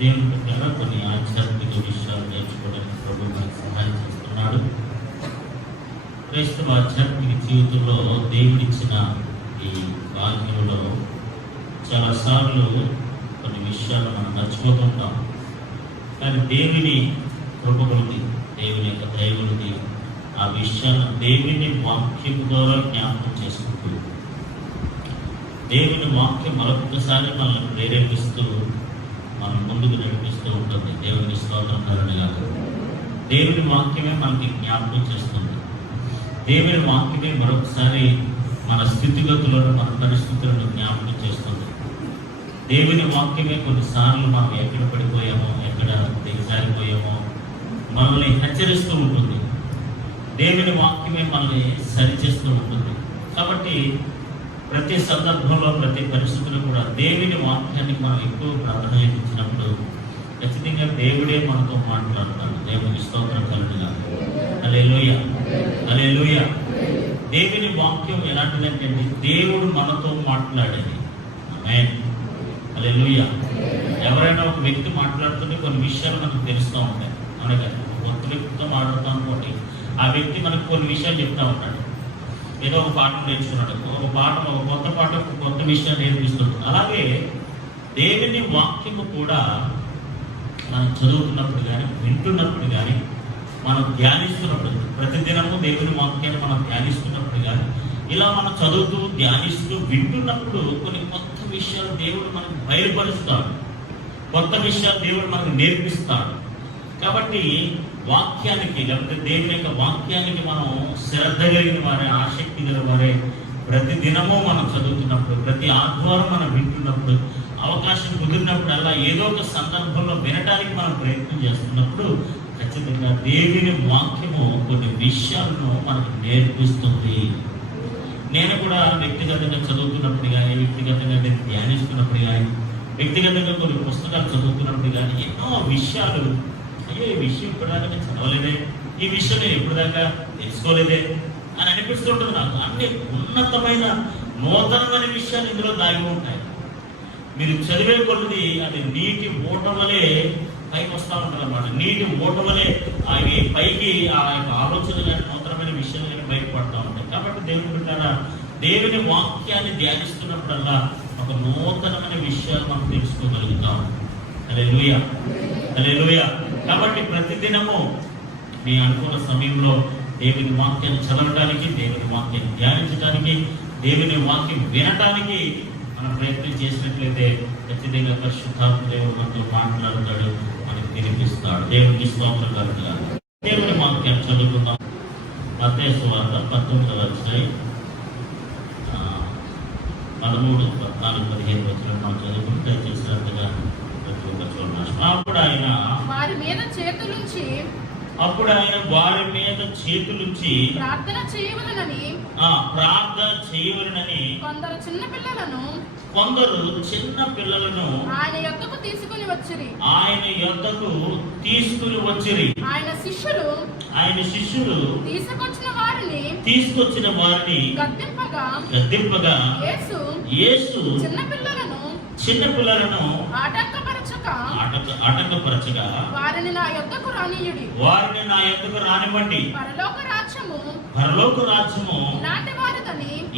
దేవుని దగ్గర కొన్ని ఆధ్యాత్మిక విషయాలు నేర్చుకోవడానికి ప్రభు మనకు సహాయం చేస్తున్నాడు. క్రైస్తవ ఆధ్యాత్మిక జీవితంలో దేవుడిచ్చిన ఈ వాక్యంలో చాలాసార్లు కొన్ని విషయాలు మనం మర్చిపోతుంటాం. కానీ దేవుని కృపగలది, దేవుని యొక్క దైవలది ఆ విషయాలను దేవుని వాక్యం ద్వారా జ్ఞాపకం చేసుకుంటూ దేవుని వాక్యం మరొకసారి మనల్ని ప్రేరేపిస్తూ మనం ముందుకు నడిపిస్తూ ఉంటుంది. దేవునికి స్తోత్రం కలుగునుగాక. దేవుని వాక్యమే మనకి జ్ఞాపకం చేస్తుంది. దేవుని వాక్యమే మరొకసారి మన స్థితిగతులను, మన పరిస్థితులను జ్ఞాపకం చేస్తుంది. దేవుని వాక్యమే కొన్నిసార్లు మనం ఎక్కడ పడిపోయామో, ఎక్కడ దిగజారిపోయామో మనల్ని హెచ్చరిస్తూ ఉంటుంది. దేవుని వాక్యమే మనల్ని సరిచేస్తూ ఉంటుంది. కాబట్టి ప్రతి సందర్భంలో, ప్రతి పరిస్థితుల్లో కూడా దేవుని వాక్యానికి మనం ఎక్కువ ప్రాధాన్యత ఇచ్చినప్పుడు ఖచ్చితంగా దేవుడే మనతో మాట్లాడతాడు. దేవుని స్తోత్రం కలుగునుగాక. హల్లెలూయా, హల్లెలూయా. దేవుని వాక్యం ఎలాంటిదంటే దేవుడు మనతో మాట్లాడేది. ఆమేన్, హల్లెలూయా. ఎవరైనా ఒక వ్యక్తి మాట్లాడుతుంటే కొన్ని విషయాలు మనకు తెలుస్తూ ఉంటాయి. అనగా కొత్త వ్యక్తితో మాట్లాడుతూ అనుకోండి, ఆ వ్యక్తి మనకు కొన్ని విషయాలు చెప్తూ ఉంటాడు. ఏదో ఒక పాఠం నేర్చుకున్నాడు, ఒక కొత్త పాఠం, ఒక కొత్త విషయాన్ని నేర్పిస్తుంటాడు. అలాగే దేవుని వాక్యము కూడా మనం చదువుతున్నప్పుడు కానీ, వింటున్నప్పుడు కానీ, మనం ధ్యానిస్తున్నప్పుడు, ప్రతిదినము దేవుని వాక్యాన్ని మనం ధ్యానిస్తున్నప్పుడు కానీ, ఇలా మనం చదువుతూ, ధ్యానిస్తూ, వింటున్నప్పుడు కొన్ని కొత్త విషయాలు దేవుడు మనకు బయలుపరుస్తాడు. కొత్త విషయాలు దేవుడు మనకు నేర్పిస్తాడు. కాబట్టి వాక్యానికి, లేకపోతే దేవుని యొక్క వాక్యానికి మనం శ్రద్ధ కలిగిన వారే, ఆసక్తి గల వారే ప్రతి దినము మనం చదువుతున్నప్పుడు, ప్రతి ఆదివారం మనం వింటున్నప్పుడు, అవకాశం కుదిరినప్పుడు అలా ఏదో ఒక సందర్భంలో వినటానికి మనం ప్రయత్నం చేస్తున్నప్పుడు ఖచ్చితంగా దేవుని వాక్యము కొన్ని విషయాలను మనకు నేర్పిస్తుంది. నేను కూడా వ్యక్తిగతంగా చదువుతున్నప్పుడు కానీ, వ్యక్తిగతంగా నేను ధ్యానిస్తున్నప్పుడు కానీ, వ్యక్తిగతంగా కొన్ని పుస్తకాలు చదువుతున్నప్పుడు కానీ ఎన్నో విషయాలు, ఈ విషయం ఇప్పటిదాకా నేను చదవలేదే, ఈ విషయం నేను ఇప్పటిదాకా తెలుసుకోలేదే అని అనిపిస్తుంటుంది నాకు. అన్ని ఉన్నతమైన నూతనమైన విషయాలు ఇందులో దాగి ఉంటాయి. మీరు చదివే కొద్ది అది నీటి ఊట వలె పైకి వస్తూ ఉంటుంది అన్నమాట. నీటి ఊట వలె అవి పైకి ఆ యొక్క ఆలోచనలు కానీ, నూతనమైన విషయాలు కానీ బయటపడుతూ ఉంటాయి. కాబట్టి దేవుని బిడ్డలారా, దేవుని వాక్యాన్ని ధ్యానిస్తున్నప్పుడల్లా ఒక నూతనమైన విషయాలు మనం తెలుసుకోగలుగుతాం. హల్లెలూయా, హల్లెలూయా. కాబట్టి ప్రతిదినము మీ అనుకున్న సమయంలో దేవుని వాక్యాన్ని చదవడానికి, దేవుని వాక్యాన్ని ధ్యానించడానికి, దేవుని వాక్యం వినటానికి మనం ప్రయత్నం చేసినట్లయితే ఖచ్చితంగా పరిశుద్ధాత్మ దేవుడు మనతో మాట్లాడతాడు, మనకి తినిపిస్తాడు. దేవునికి స్తోత్రం కలుగునుగాక. దేవుని వాక్యాన్ని చదువుకుందాం. మత్తయి సువార్త 19వ అధ్యాయం 13, 14, 15 వచనాలు మనం చదువుకుంటే చేసినట్టుగా అప్పుడు ఆయన వారి మీద చేతులుంచి ప్రార్థన చేయవలెనని కొందరు చిన్న పిల్లలను ఆయన యొద్దకు తీసుకుని వచ్చిరి. ఆయన శిష్యులు తీసుకొచ్చిన వారిని గద్దింపగా యేసు చిన్న పిల్లలను ఆటంకపరచగా వారిని నా యొద్దకు రానివ్వండి, పరలోక రాజ్యము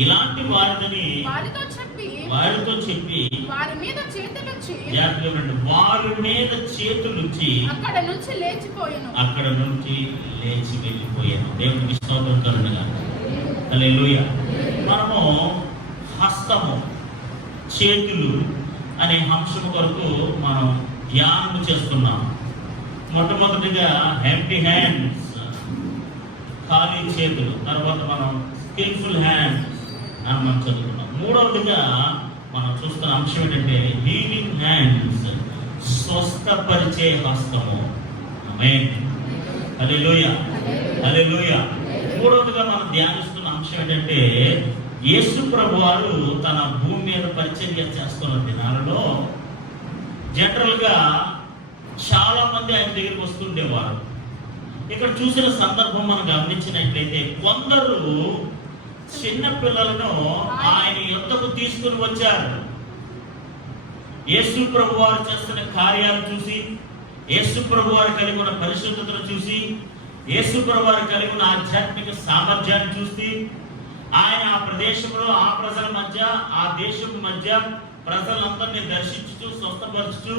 ఇలాంటి వారిని వారితో చెప్పి వారి మీద చేతులుంచి అక్కడ నుంచి లేచి వెళ్ళిపోయాను. దేవునికి స్తోత్రం కలుగునుగాక. హల్లెలూయా. మనము హస్తము, చేతులు అనే అంశం కొరకు మనం ధ్యానం చేస్తున్నాం. మొట్టమొదటిగా ఎంప్టీ హ్యాండ్స్, ఖాళీ చేతులు. తర్వాత మనం స్కిల్ఫుల్ హ్యాండ్స్ అని మనం చదువుకున్నాం. మూడవదిగా మనం చూస్తున్న అంశం ఏంటంటే హీలింగ్ హ్యాండ్స్, స్వస్థపరిచే హస్తము. ఆమేన్, హల్లెలూయా, హల్లెలూయా. మూడవదిగా మనం ధ్యానిస్తున్న అంశం ఏంటంటే యేసు ప్రభువారు తన భూమి మీద పరిచర్య చేస్తున్న దినాలలో జనరల్గా చాలా మంది ఆయన దగ్గరికి వస్తుండేవారు. ఇక్కడ చూసిన సందర్భం మనం గమనించినట్లయితే కొందరు చిన్న పిల్లలను ఆయన యొద్దకు తీసుకుని వచ్చారు. యేసు ప్రభు వారు చేస్తున్న కార్యాలు చూసి, యేసు ప్రభు వారు కలిగి ఉన్న పరిశుద్ధతను చూసి, యేసు ప్రభు వారు కలిగి ఉన్న ఆధ్యాత్మిక సామర్థ్యాన్ని చూసి, ఆయన ఆ ప్రదేశంలో ఆ ప్రజల మధ్య, ఆ దేశం మధ్య ప్రజలందరినీ దర్శించుతూ, స్వస్థపరుస్తూ,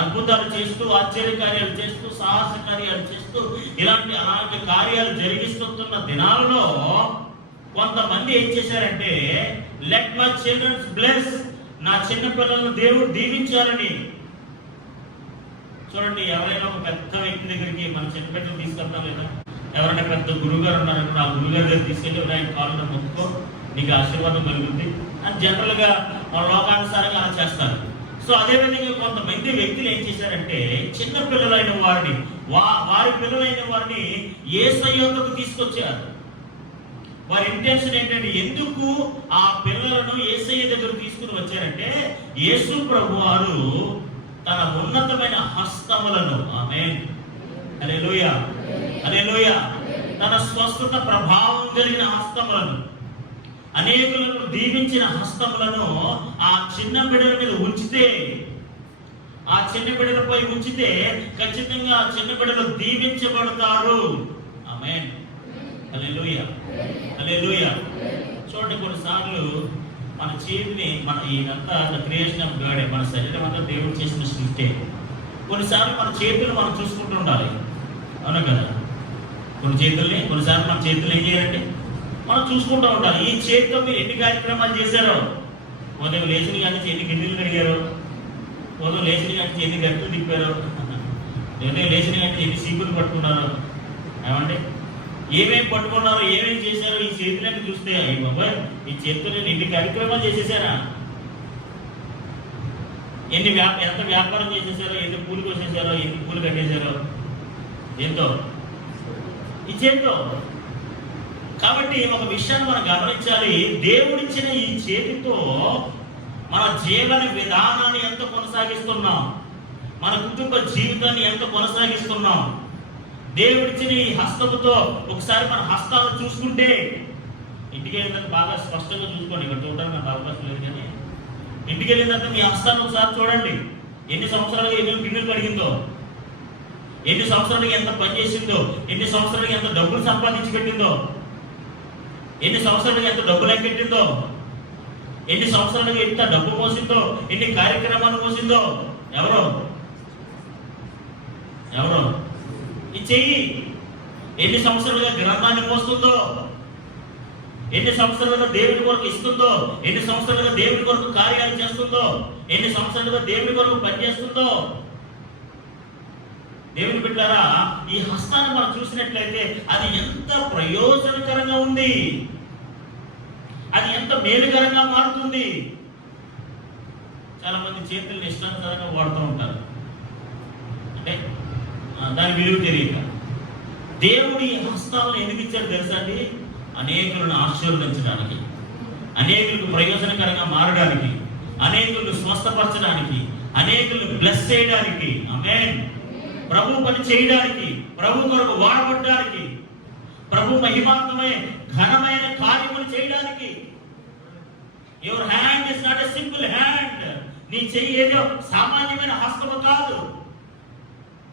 అద్భుతాలు చేస్తూ, ఆశ్చర్య కార్యాలు చేస్తూ, సాహస కార్యాలు చేస్తూ, అలాంటి కార్యాలు జరిగిస్తున్న దినాలలో కొంతమంది ఏం చేశారంటే, లెట్ మై చిల్డ్రన్స్ బ్లెస్, నా చిన్న పిల్లలను దేవుడు దీవించాలని. చూడండి, ఎవరైనా ఒక పెద్ద వ్యక్తి దగ్గరికి మన చిన్న బిడ్డలు తీసుకెళ్తాం లేదా, ఎవరైనా పెద్ద గురుగారు ఉన్నారనుకో, ఆ గురుగారి దగ్గర తీసుకెళ్ళి ఆయన కాళ్ళను మొక్కుకో, నీకు ఆశీర్వాదం కలుగుతుంది అని జనరల్గా లోకానుసారంగా అలా చేస్తారు. సో అదేవిధంగా కొంతమంది వ్యక్తులు ఏం చేశారంటే, చిన్న పిల్లలైన వారిని, వారి పిల్లలైన వారిని యేసయ్యకు తీసుకొచ్చారు. వారి ఇంటెన్షన్ ఏంటంటే, ఎందుకు ఆ పిల్లలను యేసయ్య దగ్గర తీసుకుని వచ్చారంటే, యేసు ప్రభు వారు తన ఉన్నతమైన హస్తములను, ఆమేన్, హల్లెలూయా, హల్లెలూయా, తన స్వస్థత ప్రభావం కలిగిన హస్తములను, అనేకులను దీవించిన హస్తములను ఆ చిన్న బిడ్డల మీద ఉంచితే, ఆ చిన్న బిడ్డలపై ఉంచితే ఖచ్చితంగా ఆ చిన్న బిడ్డలు దీవించబడతారు. ఆమేన్, హల్లెలూయా, హల్లెలూయా. చూడండి, కొన్నిసార్లు మన చేతిని, మన ఇదంతా క్రియేషన్ ఆఫ్ గాడ్, మన శరీరం అంతా దేవుడు చేసిన సృష్టి. కొన్నిసార్లు మన చేతులు మనం చూసుకుంటూ ఉండాలి, అవునా కదా? కొన్నిసార్లు మన చేతులు ఏం చేయాలంటే మనం చూసుకుంటూ ఉండాలి. ఈ చేతితో మీరు ఎన్ని కార్యక్రమాలు చేశారో, ఉదయం లేచిన కానీ ఎన్ని గిన్నెలు కడిగారు, ఉదయం లేచిన కానీ ఎన్ని గట్టులు తిప్పారు, ఉదయం లేచిన కానీ ఎన్ని సీపులు పట్టుకున్నారు, ఏమంటే ఏమేమి పట్టుకున్నారో, ఏమేమి చేశారో ఈ చేతులన్నీ చూస్తే, అయ్యి బాబాయ్, ఈ చేతితో నేను ఎన్ని కార్యక్రమాలు చేసేసారా, ఎంత వ్యాపారం చేసేసారో, ఎన్ని పూలు కోసేసారో, ఎన్ని పూలు కట్టేశారో, ఎంతో ఈ చేతితో. కాబట్టి ఒక విషయాన్ని మనం గమనించాలి, దేవుడిచ్చిన ఈ చేతితో మన జీవన విధానాన్ని ఎంత కొనసాగిస్తున్నాం, మన కుటుంబ జీవితాన్ని ఎంత కొనసాగిస్తున్నాం. దేవుడిచ్చిన ఈ హస్తముతో ఒకసారి మన హస్తాలను చూసుకుంటే, ఇంటికి వెళ్ళినంత బాగా స్పష్టంగా చూసుకోండి, ఇక్కడ చూడడానికి నాకు అవకాశం లేదు, కానీ ఇంటికి వెళ్ళినంత మీ హస్తాన్ని ఒకసారి చూడండి. ఎన్ని సంవత్సరాలుగా ఎన్ని గిన్నెలు కడిగిందో, ఎన్ని సంవత్సరాలకి ఎంత పని చేసిందో, ఎన్ని సంవత్సరాలకి ఎంత డబ్బులు సంపాదించి పెట్టిందో, ఎన్ని సంవత్సరాలకి ఎంత డబ్బులు ఎక్కెట్టిందో, ఎన్ని సంవత్సరాలకి ఎంత డబ్బు మోసిందో, ఎన్ని కార్యక్రమాలు మోసిందో. ఎవరో ఈ చెయ్యి ఎన్ని సంవత్సరాలుగా గ్రంథాన్ని మోస్తుందో, ఎన్ని సంవత్సరాలుగా దేవుడి కొరకు ఇస్తుందో, ఎన్ని సంవత్సరాలుగా దేవుడి కొరకు కార్యాలు చేస్తుందో, ఎన్ని సంవత్సరాలుగా దేవుడి కొరకు పనిచేస్తుందో. దేవుని బిడ్డలారా, ఈ హస్తాన్ని మనం చూసినట్లయితే అది ఎంత ప్రయోజనకరంగా ఉంది, అది ఎంత మేలుకరంగా మారుతుంది. చాలా మంది చేతుల్ని ఇష్టానుసారంగా వాడుతూ ఉంటారు, అంటే దాని విలువ తెలియక. దేవుడు ఈ హస్తాలను ఎందుకు ఇచ్చాడు తెలుసా అండి? అనేకులను ఆశీర్వదించడానికి, అనేకులకు ప్రయోజనకరంగా మారడానికి, అనేకులను స్వస్థపరచడానికి, అనేకులను బ్లెస్ చేయడానికి, ఆమేన్, ప్రభు పని చేయడానికి, ప్రభు కొరకు వాడబడడానికి, ప్రభు మహిమాత్మమే ఘనమైన కార్యములు చేయడానికి. Your hand is not a simple hand. నీ చెయ్యి ఏదో సామాన్యమైన హస్తము కాదు.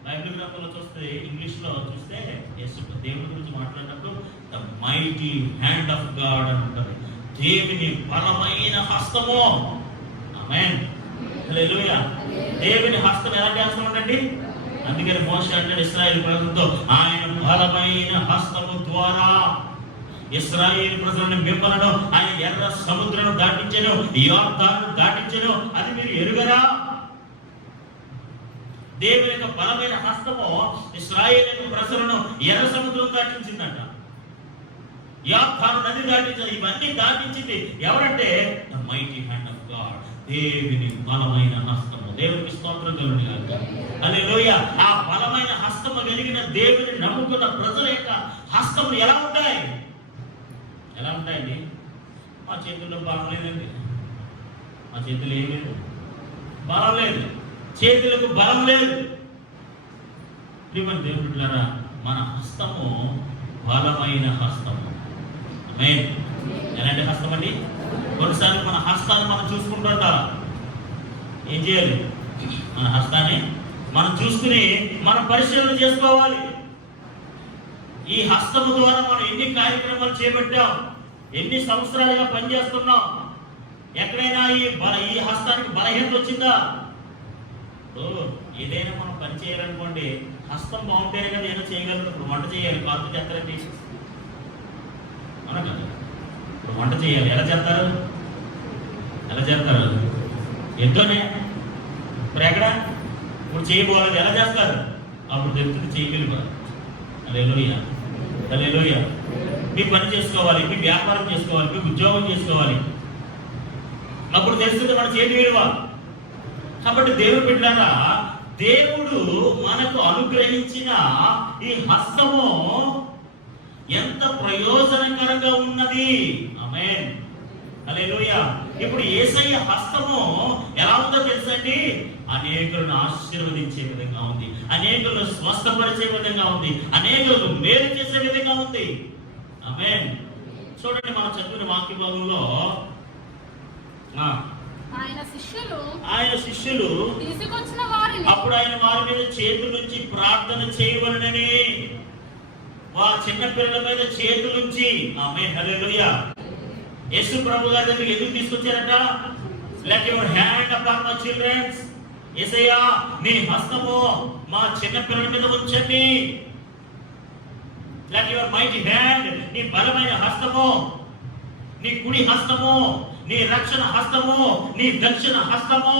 బైబిల్ గ్రంథంలో చూస్తే, ఇంగ్లీష్ లో చూస్తే యేసు దేవుని గురించి మాట్లాడినప్పుడు the mighty hand of God అని ఉంటుంది. దేవుని బలమైన హస్తము. ఆమేన్, హల్లెలూయా. దేవుని హస్తం ఎలాంటి హస్తం ఉండండి? అందుకని మోషే అంటాడు ఇశ్రాయేలు ప్రజలతో, ఆయన బలమైన హస్తము ద్వారా ఇశ్రాయేలు ప్రజలను మిమ్మలను ఆయన ఎర్ర సముద్రను దాటించెను, యోర్దాను దాటించెను, అది మీరు ఎరుగరా? దేవుని యొక్క బలమైన హస్తము ఇశ్రాయేలు ప్రజలను ఎర్ర సముద్రం దాటించిందంట, యోర్దాను నది దాటించింది. ఇవన్నీ దాటించింది ఎవరంటే? The mighty hand of God, దేవుని బలమైన హస్తము. దేవునికి స్తోత్రం కలుగునుగాక. హల్లెలూయా. ఆ బలమైన హస్తము కలిగిన దేవుని నమ్ముకున్న ప్రజల యొక్క హస్తములు ఎలా ఉంటాయి? ఎలా ఉంటాయండి? మా చేతుల్లో బలం లేదండి, మా చేతులు ఏం లేదు, బలం లేదు, చేతులకు బలం లేదు. ప్రియమైన దేవుని బిడ్డలారా, మన హస్తము బలమైన హస్తము. ఆమేన్. ఎలాంటి హస్తం అండి? కొన్నిసార్లు మన హస్తాన్ని మనం చూసుకుంటుంటాం, ఏం చేయాలి? మన హస్తాన్ని మనం చూసుకుని మనం పరిశీలన చేసుకోవాలి. ఈ హస్తము ద్వారా మనం ఎన్ని కార్యక్రమాలు చేపట్టాం, ఎన్ని సంవత్సరాలుగా పనిచేస్తున్నాం, ఎక్కడైనా ఈ హస్తానికి బలహీనత వచ్చిందా? ఏదైనా మనం పని చేయాలనుకోండి, హస్తం బాగుంటేనే కదా ఏదో చేయగలరు. ఇప్పుడు వంట చేయాలి, కాదు చేస్తారని తీసేసి అవునా కదా? ఇప్పుడు వంట చేయాలి, ఎలా చేస్తారు? ఎంతోనే. ఇప్పుడు ఎక్కడ ఇప్పుడు చేయబోలేదు, ఎలా చేస్తారు? అప్పుడు తెలుస్తుంది చేయగలిగా. హల్లెలూయా, హల్లెలూయా. మీ పని చేసుకోవాలి, మీ వ్యాపారం చేసుకోవాలి, మీ ఉద్యోగం చేసుకోవాలి, అప్పుడు తెలుస్తుంది మన చేతి విలువ. కాబట్టి దేవుడు బిడ్డలారా, దేవుడు మనకు అనుగ్రహించిన ఈ హస్తము ఎంత ప్రయోజనకరంగా ఉన్నది. ఆమేన్, హల్లెలూయా. ఇప్పుడు యేసయ్య హస్తము ఎలా ఉందో తెలుసండి? అనేకులను ఆశీర్వదించే విధంగా ఉంది, అనేకులను స్వస్థపరిచే విధంగా ఉంది, అనేకులను మేలు చేసే విధంగా ఉంది. ఆమేన్. చూడండి, మనం చదివిన వాక్య భాగంలో ఆయన శిష్యులు తీసుకొచ్చిన వారిని అప్పుడు ఆయన వారి మీద చేతులుంచి ప్రార్థన చేయవలనని, వారి చిన్న పిల్లల మీద చేతులుంచి. ఆమేన్, హల్లెలూయా. యేసు ప్రభు గారి దగ్గరికి ఎందుకు తీసుకొచ్చారట? Let your hand upon my childrens. యేసయ్యా, నీ హస్తము మా చిన్న పిల్లల మీద ఉంచండి. లెట్ యువర్ మైటీ హ్యాండ్, నీ బలమైన హస్తము, నీ కుడి హస్తము, నీ రక్షణ హస్తము, నీ దక్షిణ హస్తము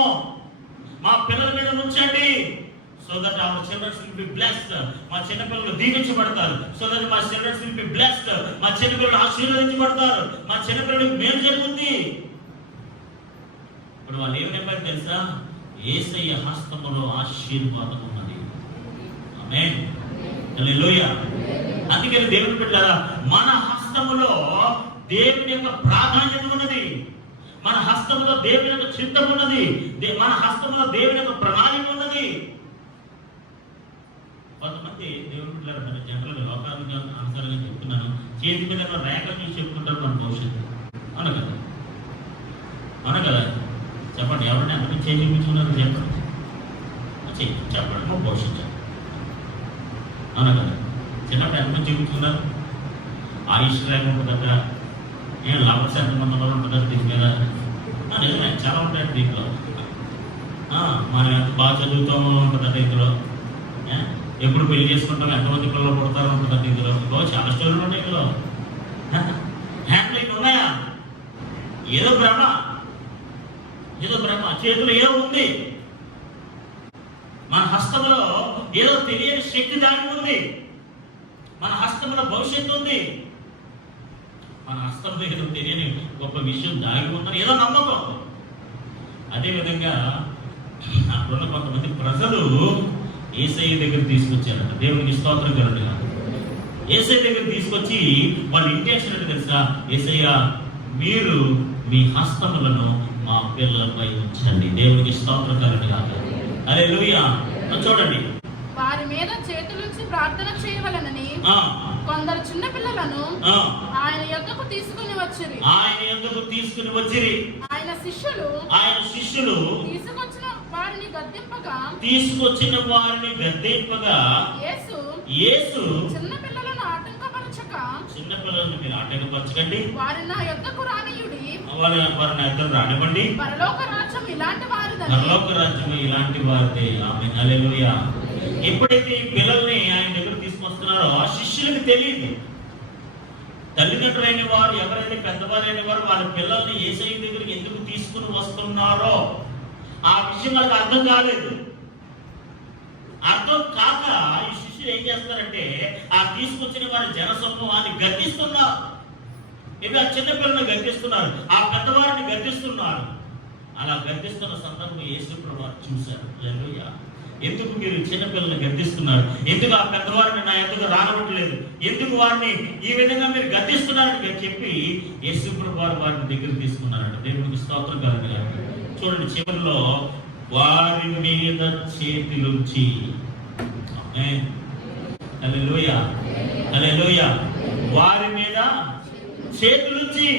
మా పిల్లల మీద ఉంచండి. So that our children will be blessed. మా చిన్న పిల్లలు దీవించబడతారు. So that my children will be blessed. మా చిన్న పిల్లలు ఆశీర్వదించబడతారు. మా చిన్న పిల్లలకు మేలు జరుగుతుంది. ఇప్పుడు వాళ్ళు ఏం చెప్పారు తెలుసా? యేసయ్య హస్తములో ఆశీర్వాదం ఉన్నది. ఆమేన్, హల్లెలూయా. అందుకని దేవుని బిడ్డలారా, మన హస్తములో దేవుని యొక్క ప్రాధాన్యత ఉన్నది. మన హస్తములో దేవుని యొక్క చిత్తం ఉన్నది. మన హస్తములో దేవుని యొక్క ప్రణాళిక ఉన్నది. కొంతమంది దేవుని బిడ్డలారా, జనరల్ లోకానికి అనుసారంగా చెప్తున్నాను, చేతి మీద రేఖలు చూసి చెప్పుకుంటారు మన భవిష్యత్తు. అవును కదా? అవును కదా? చెప్పండి, ఎవరైనా ఎంతమంది చేయి చూపించుకున్నారు? చెప్పండి, మా భవిష్యత్తు. అవును కదా? చిన్నప్పుడు ఎంతమంది చూపించుకున్నారు? ఆయుష్ రేఖ ఉంటుందట, ఏం లవర్స్ ఎంతమంది ఉంటుందంటే దీని మీద. నిజమే, చాలా ఉంటాయండి దీంట్లో. మనం ఎంత బాగా చదువుతామో ఉంటుందంటే ఇందులో. ఎప్పుడు పెళ్లి చేసుకుంటాం, ఎంతమంది పిల్లలు పుడతారో ఉంటుందంటే ఇందులో. చాలా స్టోరీలు ఉన్నాయి ఇందులో. హ్యాండ్ లైన్ ఉన్నాయా? ఏదో భ్రమ, చేతిలో ఏదో ఉంది. మన హస్తములో ఏదో తెలియని శక్తి దాగి ఉంది. మన హస్తములో భవిష్యత్తు ఉంది. మన హస్తం దగ్గర తెలియని గొప్ప విషయం దాగి ఉందని ఏదో నమ్మకం. అదేవిధంగా అప్పుడున్న కొంతమంది ప్రజలు యేసయ్య దగ్గర తీసుకొచ్చారట. దేవునికి స్తోత్రం కలుగుగా. యేసయ్య దగ్గర తీసుకొచ్చి వాళ్ళ ఇంటెన్షన్ ఏంటో తెలుసా? యేసయ్య, మీరు మీ హస్తములను మా పిల్లలపై ఉంచండి. దేవునికి స్తోత్రం కలుగుగా. హల్లెలూయా. చూడండి, వారి మీద చేతులుంచి ప్రార్థన చేయవలనని కొందరు చిన్న పిల్లలను ఆయన యొద్దకు తీసుకుని వచ్చిరి. ఆయన శిష్యులు తీసుకొచ్చిన వారిని గద్దింపగా యేసు చిన్న పిల్లలను మీరు ఆటంకపరచకండి, వారిని నా యొద్దకు రానియుడి, వారిని యొద్దకు రానివ్వండి, పరలోక రాజ్యం ఇలాంటి వారిదే. ఆమేన్, హల్లెలూయా. ఎప్పుడైతే ఈ పిల్లల్ని ఆయన దగ్గర తీసుకొస్తున్నారో ఆ శిష్యులకు తెలియదు. తల్లిదండ్రులైన వారు, ఎవరైతే పెద్దవారైన వారు వారి పిల్లల్ని యేసయ్య దగ్గరికి ఎందుకు తీసుకుని వస్తున్నారో ఆ విషయం వాళ్ళకి అర్థం కాలేదు. అర్థం కాక ఈ శిష్యులు ఏం చేస్తారంటే ఆ తీసుకొచ్చిన వారి జన సమూహాన్ని గద్దిస్తున్నారు. ఇవి ఆ చిన్న పిల్లల్ని గద్దిస్తున్నారు, ఆ పెద్దవారిని గద్దిస్తున్నారు. అలా గద్దిస్తున్న సందర్భం యేసు ప్రభువు చూశారు. హల్లెలూయా. ఎందుకు మీరు చిన్నపిల్లల్ని గద్దిస్తున్నారు? ఎందుకు ఆ పెద్దవారిని నా ఎదుగు రానవట్లేదు? ఎందుకు వారిని ఈ విధంగా మీరు గద్దిస్తున్నారని చెప్పి యేసు ప్రభువు వారిని దగ్గర తీసుకున్నారంట. దేవునికి స్తోత్రం కలుగుగా. చూడండి, చివరిలో వారి మీద చేతులుంచి. ఆమేన్, హల్లెలూయా, హల్లెలూయా. వారి మీద చేతులుంచి.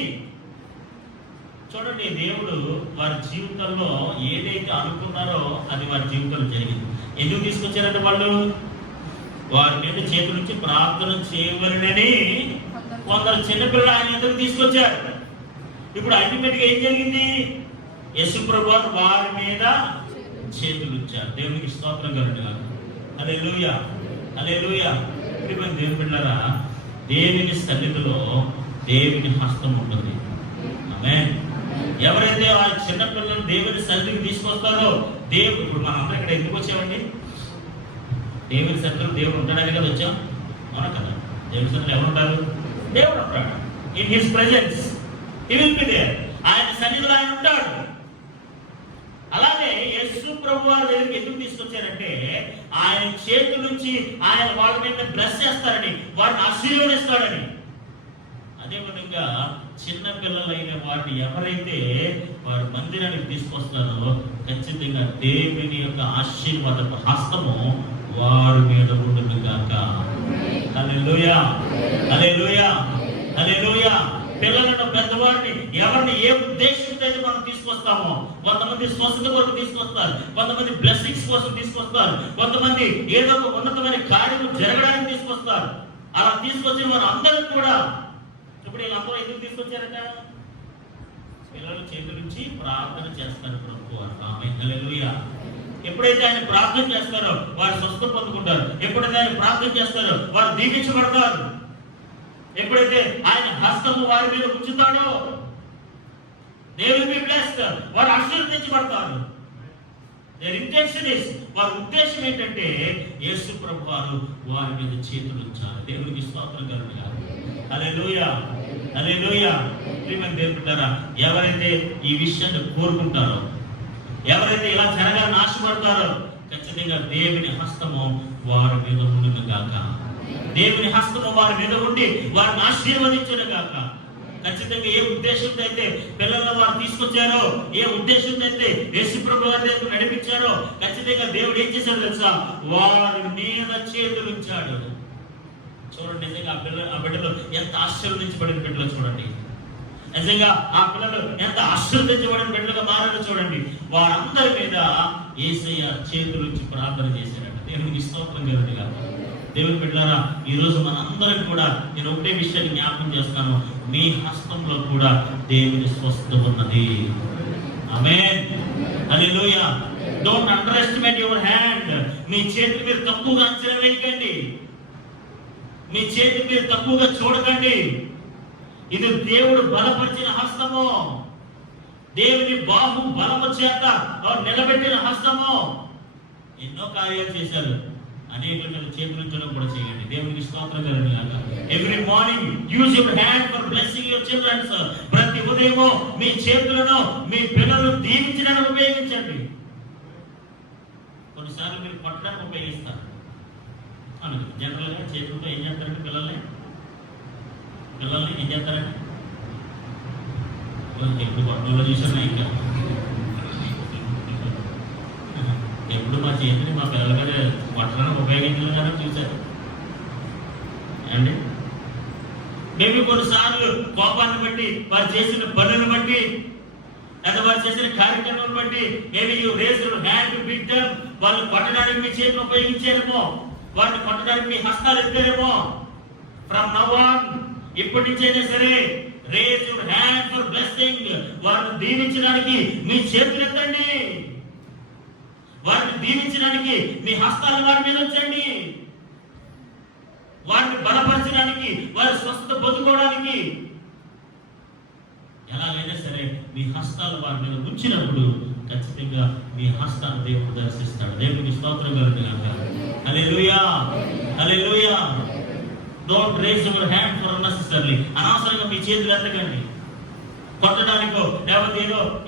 చూడండి, దేవుడు వారి జీవితంలో ఏదైతే అనుకున్నారో అది వారి జీవితంలో జరిగింది. ఎందుకు తీసుకొచ్చారంటే వాళ్ళు వారి మీద చేతుల నుంచి ప్రార్థన చేయవలనని కొందరు చిన్నపిల్లలు ఆయన ఎందుకు తీసుకొచ్చారు. ఇప్పుడు అల్టిమేట్ గా ఏం జరిగింది? యేసు ప్రభువు వారి మీద చేతులు ఇచ్చారు. దేవునికి స్తోత్రం కలుగును. హల్లెలూయా, హల్లెలూయా. ప్రియమైన దేవుని బిడ్డలారా, దేవుని సన్నిధిలో దేవుని హస్తం ఉంటుంది. ఆమేన్. ఎవరైతే ఆ చిన్న పిల్లలు దేవుని సన్నిధికి తీసుకొస్తారో, దేవుడు ఇప్పుడు మనం ఇక్కడ ఎందుకు వచ్చామండి? దేవుని సన్నిధిలో దేవుడు ఉంటాడని కదా వచ్చాం, అవునా కదా? దేవుని సన్నిధిలో ఎవరు ఉంటారు? దేవుడు ఉంటాడు. In his presence he will be there. ఆయన సన్నిధిలో ఆయన ఉంటాడు. అలాగే యేసు ప్రభు వారి దగ్గరికి ఎందుకు తీసుకొచ్చారంటే ఆయన చేతుల నుంచి ఆయన వాళ్ళ మీద బ్లెస్ చేస్తారని, వారిని ఆశీర్వదిస్తాడని. అదే విధంగా చిన్న పిల్లలైన వారిని ఎవరైతే వారి మందిరానికి తీసుకొస్తారో ఖచ్చితంగా దేవుని యొక్క ఆశీర్వాద హస్తము వారి మీద ఉండును గాక. హల్లెలూయా, హల్లెలూయా, హల్లెలూయా. పిల్లలను, పెద్దవారిని, ఎవరిని ఏ ఉద్దేశంతో అయితే మనం తీసుకొస్తామో, కొంతమంది స్వస్థత కొరకు తీసుకొస్తారు, కొంతమంది బ్లెస్సింగ్స్ కోసం తీసుకొస్తారు, కొంతమంది ఏదో ఒక ఉన్నతమైన కార్యం జరగడానికి తీసుకొస్తారు. అలా తీసుకొచ్చిన వారు అందరూ కూడా ఇప్పుడు వీళ్ళందరూ ఎందుకు తీసుకొచ్చారట? పిల్లల చేతుల నుంచి ప్రార్థన చేస్తారు ప్రభు వారు. ఆమేన్, హల్లెలూయా. ఎప్పుడైతే ఆయన ప్రార్థన చేస్తారో వారు స్వస్థత పొందుకుంటారు. ఎప్పుడైతే ఆయన ప్రార్థన చేస్తారో వారు దీవించబడతారు. ఎప్పుడైతే ఆయన హస్తము వారి మీద ఉంచుతాడో they will be blessed, వారు ఆశీర్వదించబడతారు. their intention is, వారి ఉద్దేశం ఏంటంటే యేసు ప్రభు వారు వారి మీద చేతులు ఉంచాలి. దేవునికి స్తోత్రం కలుగును. హల్లెలూయా, హల్లెలూయా. ప్రియమైన దేవుని బిడ్డలారా, ఎవరైతే ఈ విషయాన్ని కోరుకుంటారో, ఎవరైతే ఇలా జరగాలని ఆశపడతారో ఖచ్చితంగా దేవుని హస్తము వారి మీద ఉండును గాక. దేవుని హస్తము వారి మీద ఉండి వారిని ఆశీర్వదించును గాక. ఖచ్చితంగా ఏ ఉద్దేశంతో అయితే పిల్లలను వారు తీసుకొచ్చారో, ఏ ఉద్దేశంతో అయితే యేసు ప్రభు వారి దగ్గరకు నడిపించారో ఖచ్చితంగా దేవుడు ఏం చేశాడు తెలుసా? వారి మీద చేతులు ఉంచాడు. చూడండి, నిజంగా ఆ బిడ్డలు ఎంత ఆశీర్వదించబడిన బిడ్డలు చూడండి. నిజంగా ఆ పిల్లలు ఎంత ఆశీర్వదించబడిన బిడ్డలుగా మారారో చూడండి. వారందరి మీద యేసయ్య చేతులు ఉంచి ప్రార్థన చేశారట. దేవునికి స్తోత్రం కలుగును గాక. దేవుని బిడ్డలారా, ఈ రోజు మనందరం కూడా నేను ఒకటే విషయాన్ని జ్ఞాపకం చేస్తాను. మీ హస్తంలో కూడా దేవుని స్వస్థత ఉన్నది. ఆమేన్, హల్లెలూయా. Don't underestimate your hand. మీ చేతిని మీరు తక్కువగా అంచనా వేయకండి. మీ చేతిని మీరు తక్కువగా చూడకండి. ఇది దేవుడు బలపరిచిన హస్తము, దేవుని బాహు బలము చేత నిలబెట్టిన హస్తము. ఎన్నో కార్యాలు చేశారు. అనేకుల మీద చేతులు ఉంచడం కూడా చేయండి. దేవునికి స్తోత్రం కలుగును గాక. Every morning use your hand for blessing your childrens. ప్రతి ఉదయము మీ చేతులను మీ పిల్లలను దీవించడానికి ఉపయోగించండి. కొన్నిసార్లు మీరు పట్టడానికి ఉపయోగిస్తారు. జనరల్ గా చేతులతో ఏం చేస్తారంటే పిల్లల్ని ఏం చేస్తారంటే ఎప్పుడు పట్టణంలో చూసాను. ఇంకా ఎప్పుడు మా చేతిని మా పిల్లల మీద పట్టడానికి ఉపయోగించాలని చూశారు అండి. మేము కొన్నిసార్లు కోపాన్ని బట్టి, వారు చేసిన పనులను బట్టి, లేదా వారు చేసిన కార్యక్రమాలను బట్టి maybe you raise your hand to beat them. వాళ్ళు కొట్టడానికి మీ చేతిని ఉపయోగించారేమో, వారిని కొట్టడానికి మీ హస్తాలు ఎత్తారేమో. ఫ్రమ్ నౌ ఆన్, ఇప్పటి నుంచైనా సరే raise your hand for blessing. వారిని దీవించడానికి మీ చేతులు ఎత్తండి. వారిని దీవించడానికి మీ హస్తాలు వారి మీద ఉంచండి. వారిని బలపరచడానికి, వారి స్వస్థత పొందుకోవడానికి ఎలాగైనా సరే మీ హస్తాలు వారి మీద ఉంచినప్పుడు ఖచ్చితంగా మీ హస్తాన్ని దేవుడు దర్శిస్తాడు. దేవునికి స్తోత్రం కలుగును గాక. హల్లెలూయా, హల్లెలూయా. Don't raise your hand for unnecessarily. అనవసరంగా మీ చేతులు ఎత్తకండి. కొట్టడానికో లేకపోతే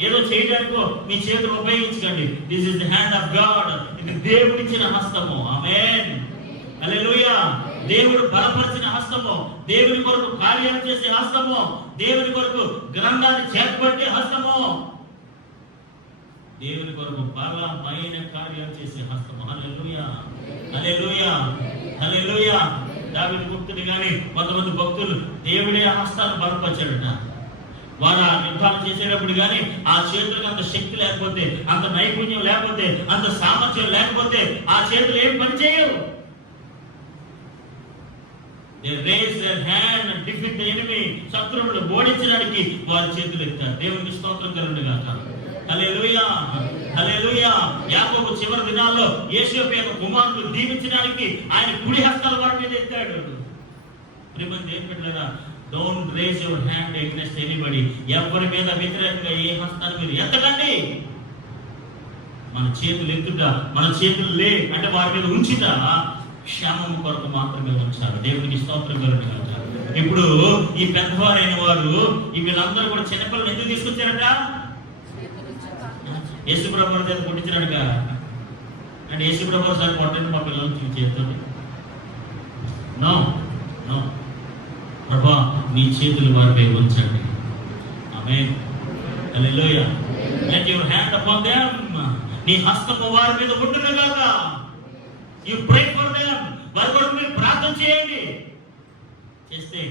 ఏదో చేయడానికో మీ చేతులు ఉపయోగించకండి. This is the hand of God. ఇది దేవుడిచ్చిన హస్తము. ఆమేన్, హల్లెలూయా. దేవుడు బలపరిచిన హస్తము, దేవుని కొరకు కార్యాలు చేసే హస్తము, దేవుని కొరకు గ్రంథాన్ని చేతపట్టే హస్తము, దేవుని కొరకు బలమైన కార్యాలు చేసే హస్తము. హల్లెలూయా, హల్లెలూయా, హల్లెలూయా. దావీదు భక్తుడు కానీ కొంతమంది భక్తులు దేవుడే హస్తాన్ని బలపరిచాడట. వారు ఆ యుద్ధాలు చేసేటప్పుడు కానీ ఆ చేతులకు అంత శక్తి లేకపోతే, అంత నైపుణ్యం లేకపోతే, అంత సామర్థ్యం లేకపోతే ఆ చేతులు ఏం పని చేయవు. They raise their hand and defeat the enemy. శత్రువులను ఓడించడానికి వారి చేతులు ఎత్తారు. దేవునికి స్తోత్రం కలుగును గాక. హల్లెలూయా, హల్లెలూయా. యాకోబు చివరి దినాల్లో యోసేపు యొక్క కుమారుడు దీవించడానికి ఆయన కుడి హస్తాల వారి మీద ఎత్తాడు. ప్రియమైన దేవుని బిడ్డలారా, don't raise your hand against anybody. ఎవరి మీద వ్యతిరేకంగా ఏ హస్తాన్ని మీరు ఎత్తకండి. మన చేతులు ఎత్తుట, మన చేతులు లే అంటే వారి మీద ఉంచుట క్షేమం కొరకు మాత్రమే ఉంచారు. దేవునికి స్తోత్రం కలుగును గాక. ఇప్పుడు ఈ పెద్దవారైన వారు వీళ్ళందరూ కూడా చిన్నపిల్లలు ఎందుకు తీసుకొచ్చారట? యేసుప్రభువు చేత కొట్టించారట. అంటే యేసుప్రభువు సార్ కొట్టండి మా పిల్లలు చేతులు. నో నో, ప్రభా నీ చేతులు వారిపై ఉంచండి. ఆమేన్, హల్లెలూయా. Let your hand upon them. నీ హస్తము వారి మీద ఉండును గాక. You pray for them. వారి కొరకు మీరు ప్రార్థన చేయండి. చేస్తే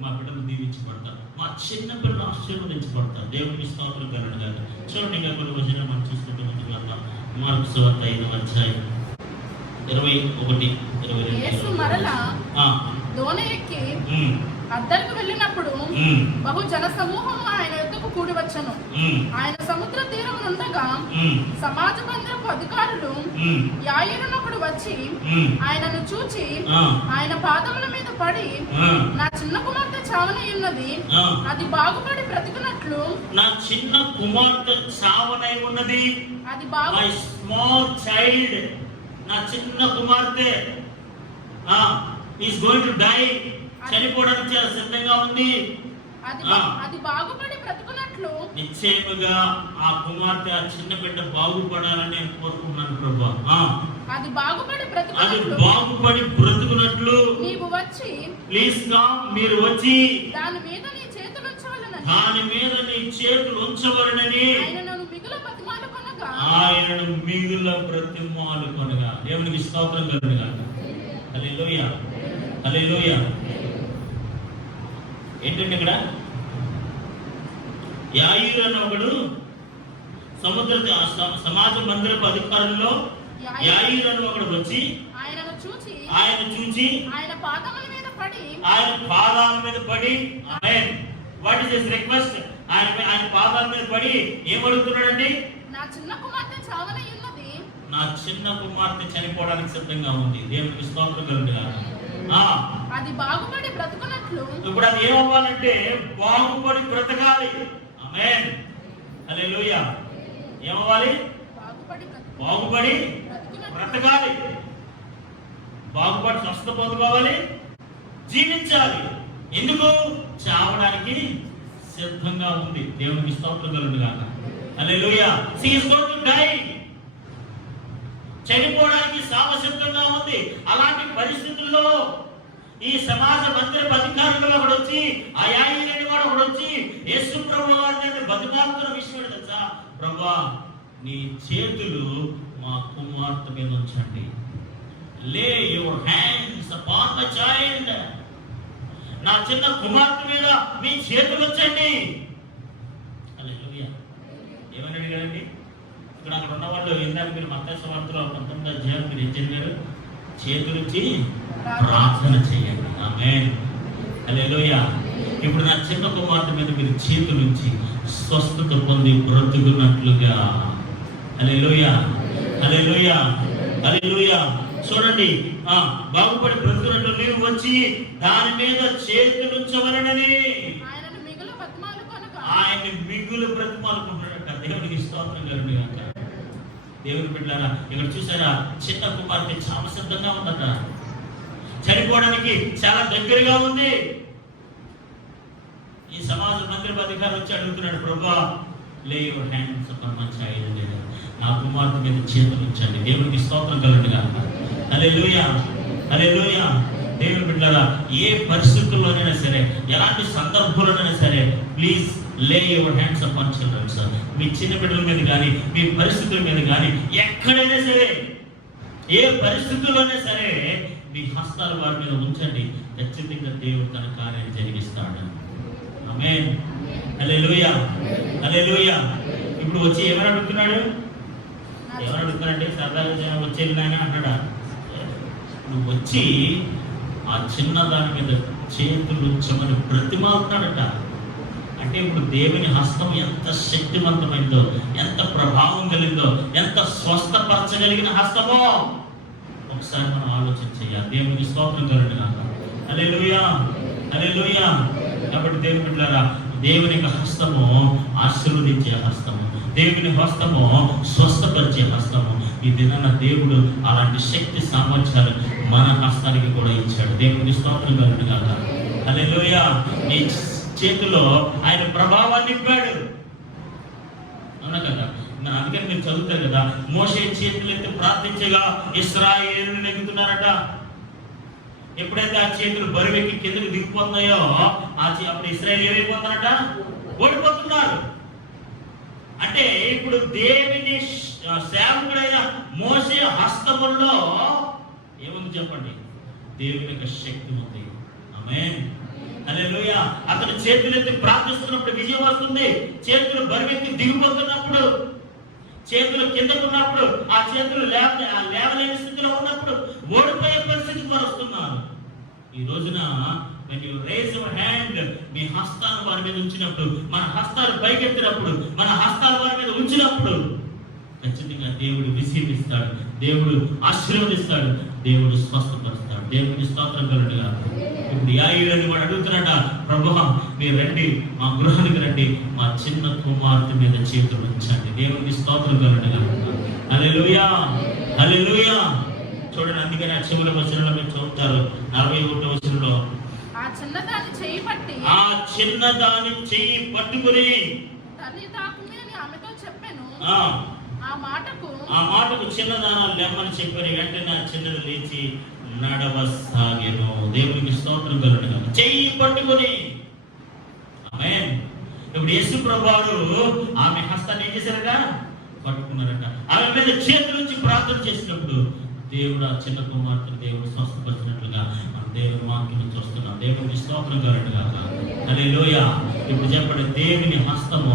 మా బిడ్డలు దీవించబడతారు, మా చిన్న పిల్లలు ఆశీర్వదించబడతారు. దేవునికి స్తోత్రం కలుగును గాక. చూడండి, ఇంకా కొన్ని వచనాలు మనం చూసుకుంటూ ముందుకు వెళ్దాం. మార్కు సువార్త 5వ అధ్యాయం 21-22. యేసు మరలా దోణ ఎక్కి అద్దరికి వెళ్ళినప్పుడు బహు జన సమూహం ఆయన యొద్దకు కూడి వచ్చెను. ఆయన సముద్ర తీరమునుండగా సమాజ మందిరపు అధికారులు యాయీరునొకడు వచ్చి ఆయనను చూచి ఆయన పాదముల మీద పడి, నా చిన్న కుమార్తె చావనయున్నది, అది బాగుపడి బ్రతికినట్లు. నా చిన్న కుమార్తె చావనై ఉన్నది, అది బాగు. మై స్మాల్ చైల్డ్, నా చిన్న కుమార్తె ఈస్ గోయింగ్ టు డై, చనిపోవడానికి చాలా సిద్ధంగా ఉంది. అది బాగుపడి బ్రతుకున్నట్లు. నిశ్చయముగా ఆ కుమార్తె, ఆ చిన్న బిడ్డ బాగుపడాలని నేను కోరుకుంటున్నాను ప్రభా. అది బాగుపడి బ్రతుకున్నట్లు నీవు వచ్చి, ప్లీజ్ కమ్, మీరు వచ్చి దాని మీద నీ చేతులు ఉంచవలెనని, దాని మీద నీ చేతులు ఉంచవలెనని ఆయనను మిగుల బ్రతిమాలుకొనగా, ఆయనను మిగుల బ్రతిమాలుకొనగా. దేవునికి స్తోత్రం కలుగును గాక. హల్లెలూయా, హల్లెలూయా. ఏంటంటే ఇక్కడ యాయీరు అన్న ఒకడు సముద్ర సమాజ మందిరపు అధికారుల్లో యాయీరు అని ఒకడు వచ్చి ఆయన చూచి ఆయన పాదముల మీద పడి, ఆమేన్, వాట్ ఇస్ హిస్ రిక్వెస్ట్? ఆయన పాదాల మీద పడి ఏమడుగుతున్నాడండి? నా చిన్న కుమార్తె చావనయున్నది, నా చిన్న కుమార్తె చనిపోవడానికి సిద్ధంగా ఉంది. దేవునికి స్తోత్రం కలుగును గాక. అది బాగుపడి బ్రతుకున్నట్లు. ఇప్పుడు అది ఏమవ్వాలంటే బాగుపడి బ్రతకాలి. ఆమేన్, హల్లెలూయా. ఏమవ్వాలి? బాగుపడి బ్రతకాలి, బాగుపడి స్వస్థత పొందుకోవాలి, జీవించాలి. ఎందుకు? చావడానికి సిద్ధంగా ఉంది. దేవునికి స్తోత్రం కలుగును గాక. హల్లెలూయా. She is going to die, చనిపోవడానికి సామసిద్ధంగా ఉంది. అలాంటి పరిస్థితుల్లో ఈ సమాజ మందిర అధికారులు ఒకడు వచ్చి, ఆ యాయీరు వాడు ఒకడు వచ్చి యేసు ప్రభువు వారిని బతిమాలుతున్న విషయం ఏంటో తెలుసా? ప్రభువా, నీ చేతులు మా కుమార్తె మీద ఉంచండి. లే your hands upon the child. నా చిన్న కుమార్తె మీద మీ చేతులు ఉంచండి. హల్లెలూయా. ఏమని అడిగారండి? ఇక్కడ అక్కడ ఉన్న వాళ్ళు ఇందాక మీరు మత్తయి సువార్తలో 19వ అధ్యాయం మీరు ఏం చదివారు? చేతులుంచి ప్రార్థన చేయండి. ఆమేన్, హల్లెలూయా. ఇప్పుడు నా చిన్న కుమార్తె మీద మీరు చేతులుంచి స్వస్థత పొంది బ్రతుకున్నట్లుగా. హల్లెలూయా, హల్లెలూయా, హల్లెలూయా. చూడండి, బాగుపడి బ్రతుకున్నట్లు నీవు వచ్చి దాని మీద చేతులుంచవలెనని ఆయన్ని మిగులు బ్రతిమాలుకుంటున్నాడట. దేవునికి స్తోత్రం కలుగును గాక. దేవుని బిడ్డలారా, ఇక్కడ చూసారా, చిన్న కుమార్తె చాలా సిద్ధంగా ఉందట, చనిపోవడానికి చాలా దగ్గరగా ఉంది. ఈ సమాజ మందిరపు అధికారి వచ్చి అడుగుతున్నాడు, ప్రభువా, లే your hands upon my child, నా కుమార్తె మీద చేతులు ఉంచండి. దేవునికి స్తోత్రం కలుగును గాక. హల్లెలూయా, హల్లెలూయా. దేవుని బిడ్డలారా, ఏ పరిస్థితుల్లోనైనా సరే, ఎలాంటి సందర్భంలోనైనా సరే, please lay your hands upon children. Sir, మీ చిన్న బిడ్డల మీద కానీ, మీ పరిస్థితుల మీద కానీ, ఎక్కడైనా సరే, ఏ పరిస్థితుల్లోనే సరే మీ హస్తాలు వారి మీద ఉంచండి. ఖచ్చితంగా దేవుడు తన కార్యం జరిగిస్తాడు. ఆమేన్. హల్లెలూయా, హల్లెలూయా. ఇప్పుడు వచ్చి ఏమని అడుగుతున్నాడు? ఏమని అడుగుతున్నాడంటే సరదాగా వచ్చేది నాయన అన్నాడా? నువ్వు వచ్చి ఆ చిన్న దాని మీద చేతులు ఉంచమని బ్రతిమాలుతున్నాడట. అంటే ఇప్పుడు దేవుని హస్తం ఎంత శక్తివంతమైందో, ఎంత ప్రభావం కలిగిందో, ఎంత స్వస్థపరచగలిగిన హస్తమో ఒకసారి మనం ఆలోచన చేయాలి. దేవునికి స్తోత్రం కలుగును గాక. హల్లెలూయా, హల్లెలూయా. కాబట్టి దేవుని బిడ్డలారా, దేవుని యొక్క హస్తము ఆశీర్వదించే హస్తము, దేవుని హస్తము స్వస్థపరిచే హస్తము. ఈ దినాన దేవుడు అలాంటి శక్తి సామర్థ్యాలు మన హస్తానికి కూడా ఇచ్చాడు. దేవునికి స్తోత్రం కలుగును గాక. హల్లెలూయా. నీ చేతిలో ఆయన ప్రభావాన్ని ఇవ్వాడు, అవునా కదా? అందుకని మీరు చదువుతారు కదా, మోషే చేతులు ఎత్తి ప్రార్థించగా ఇశ్రాయేలును నెగ్గుతున్నారట. ఎప్పుడైతే ఆ చేతులు బరువెక్కి కిందకు దిగిపోతున్నాయో అప్పుడు ఇశ్రాయేలు ఏమైపోతున్నారట? ఓడిపోతున్నారు. అంటే ఇప్పుడు దేవుని సేవకుడైన మోషే హస్తముల్లో ఏముంది చెప్పండి? దేవుని యొక్క శక్తి ఉంది. ఆమేన్, హల్లెలూయా. అతను చేతులెత్తి ప్రార్థిస్తున్నప్పుడు విజయం వస్తుంది. చేతులు బరువెక్కి దిగిపోతున్నప్పుడు, చేతులు కిందకున్నప్పుడు, ఆ చేతులు లేవలేని స్థితిలో ఉన్నప్పుడు ఓడిపోయే పరిస్థితికి వస్తున్నారు. ఈ రోజున when you raise your hand, మీ హస్తాలు వారి మీద ఉంచినప్పుడు, మన హస్తాలు పైకెత్తినప్పుడు, మన హస్తాలు వారి మీద ఉంచినప్పుడు ఖచ్చితంగా దేవుడు విజయమిస్తాడు, దేవుడు ఆశీర్వదిస్తాడు, దేవుడు స్వస్థపరుస్తాడు. దేవుడికి స్తోత్రం కలుగును గాక. ఇప్పుడు యాయిరని వాడు అడుగుతున్నాడ, ప్రభువా మీరు రండి, మా గృహానికి రండి, మా చిన్న కుమార్తె మీద చేతులు ఉంచండి. దేవుడికి స్తోత్రం కలుగును గాక. హల్లెలూయా, హల్లెలూయా. చూడండి, అందుకని ఆ చివరి వచనంలో మీరు చదువుతారు 41వ వచనంలో, ఆ చిన్నదాని చెయ్యి పట్టి, ఆ చిన్నదాని చెయ్యి పట్టుకుని తల్లి తాకుని అని ఆమెతో చెప్పాను. ఆ మాటకు చిన్నదానాలు లెమ్మని చెప్పారు. వెంటనే ఆ చిన్నది లేచి నడవసాగెను. దేవునికి స్తోత్రం కలుగును గాక. చెయ్యి పట్టుకుని. ఆమేన్. ఇప్పుడు యేసు ప్రభువారు ఆమె హస్తాన్ని ఏం చేశారట? పట్టుకున్నారట. ఆమె మీద చేతుల నుంచి ప్రార్థన చేసినప్పుడు దేవుడు ఆ చిన్న కుమార్తెను దేవుడు స్వస్థపరిచినట్లుగా మనం దేవుని వాక్యం చూస్తున్నాం. దేవునికి స్తోత్రం కలుగును గాక. హల్లెలూయా. ఇప్పుడు చెప్పండి, దేవుని హస్తము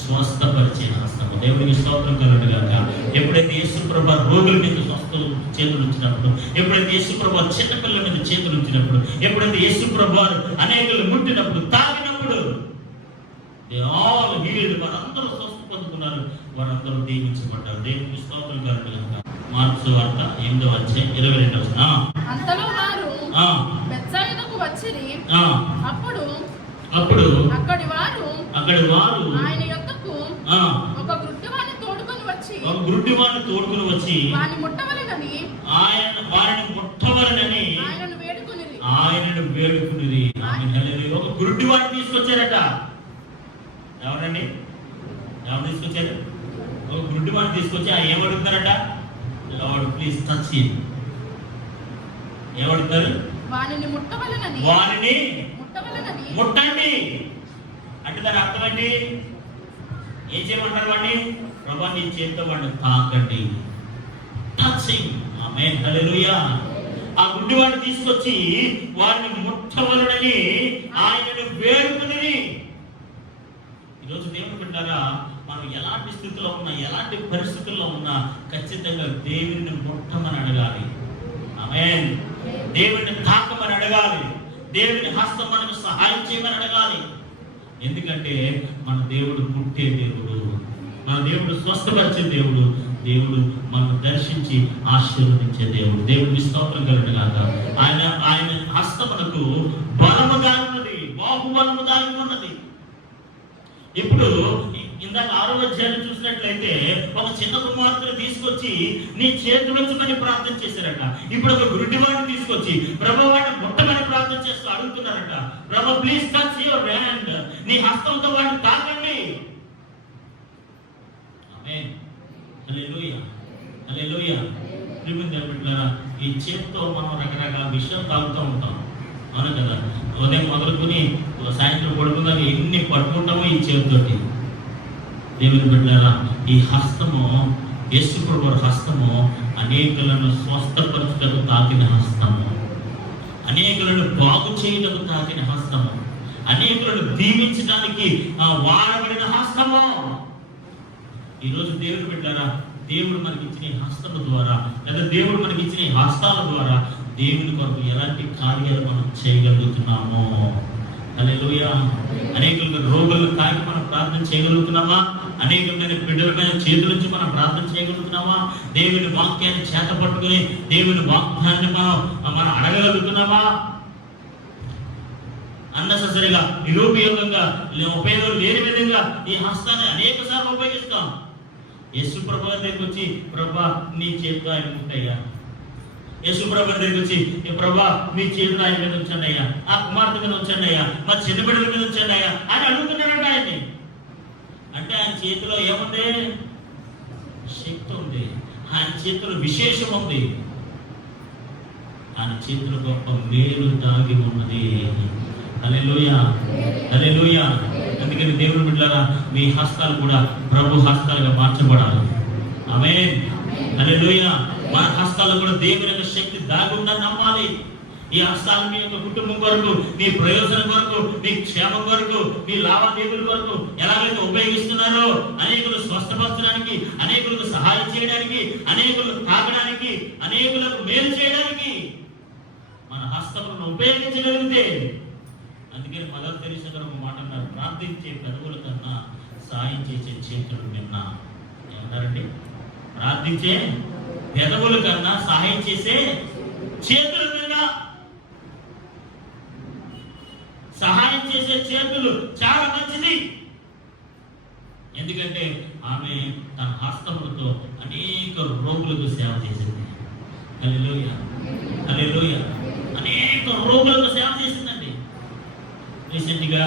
స్వస్థపరిచే హస్తము. దేవునికి స్తోత్రం కలుగును గాక. ఎప్పుడైతే యేసు ప్రభువు రోగుల మీద చేతులు ఉంచినప్పుడు, ఎప్పుడైతే యేసు ప్రభువు చిన్నపిల్లల మీద చేతులు ఉంచినప్పుడు, ఎప్పుడైతే యేసు ప్రభువు అనేకులు ముట్టినప్పుడు, తాకినప్పుడు they all healed. వారందరూ స్వస్థ పొందుకున్నారు, వారందరూ దీవించబడ్డారు. దేవునికి స్తోత్రం కలుగును గాక. మార్కు వార్త 8వ అధ్యాయం 22వ వచనం. అంతలో వారు బెత్సయిదాకు వచ్చిరి. అప్పుడు అక్కడి వారు ఆయన యొద్దకు ఒక గుడ్డివాణ్ణి తోడుకొని వచ్చి వారిని ముట్టవలెనని ఆయనను వేడుకొనిరి. ఒక గుడ్డివాణ్ణి తీసుకొచ్చారట. ఎవరండి? ఎవరు తీసుకొచ్చారు? ఒక గుడ్డివాణ్ణి తీసుకొచ్చి ఏమడుగుతారట? Lord please touch him. ఏమడుగుతారు? వారిని ముట్టండి అంటే దాని అర్థం ఏంటి? ఏం చేయమంటారు వాడిని? ప్రభా నీ చేతితో వాడిని తాకండి. టచింగ్. ఆమేన్, హల్లెలూయా. ఆ గుడ్డివాడిని తీసుకొచ్చి వారిని ముట్టవలెనని ఆయనను వేడుకొనిరి. ఈరోజు దేవుని బిడ్డలారా, మనం ఎలాంటి స్థితిలో ఉన్నా, ఎలాంటి పరిస్థితుల్లో ఉన్నా ఖచ్చితంగా దేవుని ముట్టమని అడగాలి. ఆమేన్. దేవుని తాకమని అడగాలి. దేవుని హస్తం మనకు సహాయం చేయమని అడగాలి. ఎందుకంటే మన దేవుడు పుట్టే దేవుడు, మన దేవుడు స్వస్థపరిచే దేవుడు, దేవుడు మనను దర్శించి ఆశీర్వదించే దేవుడు. దేవుడికి స్తోత్రం కలుగును గాక. ఆయన హస్తమునకు బలము దాగి ఉన్నది, బాహుబలము దాగి ఉన్నది. ఇప్పుడు ఇందాక 6వ అధ్యాయం చూసినట్లయితే ఒక చిన్న కుమార్తెను తీసుకొచ్చి నీ చేతులుంచమని ప్రార్థన చేశారట. ఇప్పుడు ఒక గుడ్డివాడిని తీసుకొచ్చి ప్రభువాడిని ముట్టమని ప్రార్థన చేస్తూ అడుగుతున్నారట. ప్రభు ప్లీజ్ టచ్ యువర్ హ్యాండ్, నీ హస్తంతో వాడిని తాకండి. ఆమేన్, హల్లెలూయా, హల్లెలూయా. ప్రియమైన ఈ చేతితో మనం రకరకాల విషయాలు తాగుతూ ఉంటాం, అవును కదా? ఉదయం మొదలుకొని సాయంత్రం పడుకుందాక ఎన్ని పట్టుకుంటామో ఈ చేతితోటి. దేవుని బిడ్డలారా, ఈ హస్తము, యేసు ప్రభువు హస్తము అనేకులను స్వస్థపరచుటకు తాకిన హస్తము, అనేకులను బాగు చేయుటకు తాకిన హస్తము, అనేకులను దీవించడానికి వాడబడిన హస్తము. ఈరోజు దేవుడు బిడ్డలారా, దేవుడు మనకి ఇచ్చిన ఈ హస్తము ద్వారా, లేదా దేవుడు మనకి ఇచ్చిన ఈ హస్తాల ద్వారా దేవుని కొరకు ఎలాంటి కార్యాలు మనం చేయగలుగుతున్నామో. హల్లెలూయా. అనేకులకు రోగులను తాకి మనం ప్రార్థన చేయగలుగుతున్నామా? అనేకమైన బిడ్డల మీద చేతుల నుంచి మనం ప్రార్థన చేయగలుగుతున్నామా? దేవుని వాక్యాన్ని చేత పట్టుకుని దేవుని వాక్యాన్ని మనం అడగగలుగుతున్నామా? అన్నెసెసరీగా నిరుపయోగంగా ఉపయోగం లేని విధంగా ఈ హస్తాన్ని అనేక సార్లు ఉపయోగిస్తాం. యేసు ప్రభు దగ్గరికి వచ్చి, ప్రభా నీ చేతిలో ఆయన ఉంటాయ్యా. యేసు ప్రభు దగ్గరికి వచ్చి, ప్రభా మీ చేతిలో ఆయన మీద ఉంచండి అయ్యా, ఆ కుమార్తె మీద ఉంచండి అయ్యా, మా చిన్న బిడ్డల మీద ఉంచండి అయ్యా అని అడుగుతున్నారంట ఆయన్ని. అంటే ఆయన చేతిలో ఏముంది? శక్తి ఉంది. ఆయన చేతిలో విశేషం ఉంది. ఆయన చేతిలో గొప్ప మేలు దాగి ఉన్నది. హల్లెలూయా, హల్లెలూయా. అందుకని దేవుని బిడ్డలారా, మీ హస్తాలు కూడా ప్రభు హస్తాలుగా మార్చబడాలి. ఆమేన్, హల్లెలూయా. మన హస్తాల్లో కూడా దేవుని యొక్క శక్తి దాగి ఉందని నమ్మాలి. ఈ హస్తాలు మీ యొక్క కుటుంబం కొరకు, మీ ప్రయోజనం కొరకు, మీ క్షేమం కొరకు, మీ లావాదేవీల కొరకు ఎలాగైతే ఉపయోగిస్తున్నారో, అనేకులు స్వస్థపరచడానికి, అనేకులకు సహాయం చేయడానికి, అనేకులకు తాగడానికి, అనేకులకు మేలు చేయడానికి మన హస్తములను ఉపయోగించగలిగితే. అందుకని మదర్ తెరీసా గారు ఒక మాట అన్నారు, ప్రార్థించే పెదవుల కన్నా సాయం చేసే చేతులు విన్నా. ఏమన్నారండి? ప్రార్థించే పెదవుల కన్నా సహాయం చేసే చేతులు విన్నా. సహాయం చేసే చేతులు చాలా మంచిది. ఎందుకంటే ఆమె తన హస్తములతో అనేక రోగులకు సేవ చేసింది. హల్లెలూయా, హల్లెలూయా. అనేక రోగులకు సేవ చేసిందండి. రీసెంట్గా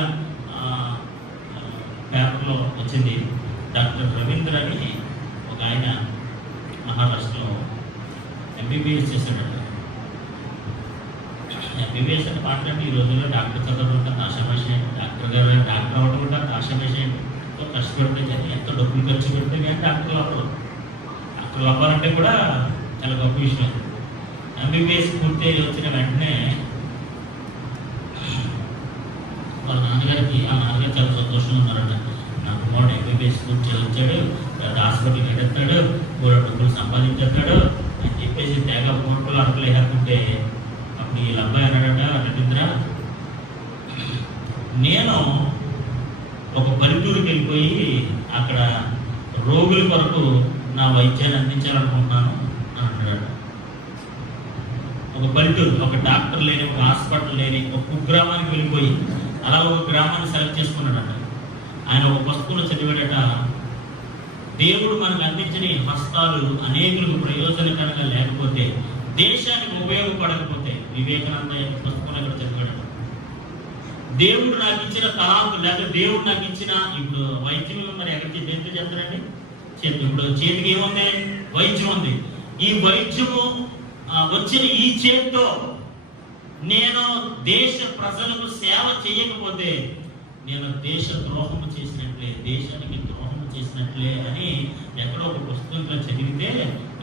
పేపర్లో వచ్చింది, డాక్టర్ రవీంద్ర అని ఒక ఆయన మహారాష్ట్రలో ఎంబీబీఎస్ చేశాడట. ఎంబీబీఎస్ అని మాట్లాడి ఈ రోజుల్లో డాక్టర్ చదవడం అంటే ఆశాభాష, డాక్టర్ గారు డాక్టర్ అవ్వడం కూడా ఆశాభాష. ఎంతో కష్టపడితే కానీ, ఎంతో డబ్బులు ఖర్చు పెడితే కానీ డాక్టర్లు అవ్వడం. డాక్టర్లు అవ్వాలంటే కూడా చాలా గొప్ప విషయం. ఎంబీబీఎస్ పూర్తి వచ్చిన వెంటనే వాళ్ళ నాన్నగారికి, ఆ నాన్నగారు చాలా సంతోషంగా ఉన్నారట. నా కుమారుడు ఎంబీబీఎస్ పూర్తి వచ్చాడు, హాస్పిటల్కి ఎడతాడు, కూడా డబ్బులు సంపాదించేస్తాడు అని చెప్పేసి తెగ ఫోటోలు అడుగులు వేస్తుంటే అప్పుడు వీళ్ళ అబ్బాయి అన్నాడట, రవీంద్ర, నేను ఒక పల్లెటూరుకి వెళ్ళిపోయి అక్కడ రోగుల కొరకు నా వైద్యాన్ని అందించాలనుకుంటున్నాను అని అంటాడట. ఒక పల్లెటూరు, ఒక డాక్టర్ లేని, ఒక హాస్పిటల్ లేని ఒక కుగ్రామానికి వెళ్ళిపోయి అలా ఒక గ్రామాన్ని సెలెక్ట్ చేసుకున్నాడట. ఆయన ఒక పుస్తకంలో చదివాడట, దేవుడు మనకు అందించిన హస్తాలు అనేకులకు ప్రయోజనకరంగా లేకపోతే, దేశానికి ఉపయోగపడకపోతే, వివేకానంద పుస్తకంలో ఇక్కడ చదివాడట, దేవుడు నాకు ఇచ్చిన తలాంతు, లేకపోతే దేవుడు నాకు ఇచ్చిన, ఇప్పుడు వైద్యం మరి ఎక్కడికి దేంతో చేస్తారండి? చేతి. ఇప్పుడు చేతికి ఏముంది? వైద్యం ఉంది. ఈ వైద్యము వచ్చిన ఈ చేతితో నేను దేశ ప్రజలకు సేవ చేయకపోతే నేను దేశ ద్రోహము చేసినట్లే, దేశానికి ద్రోహము చేసినట్లే అని ఎక్కడో ఒక పుస్తకంలో చదివితే,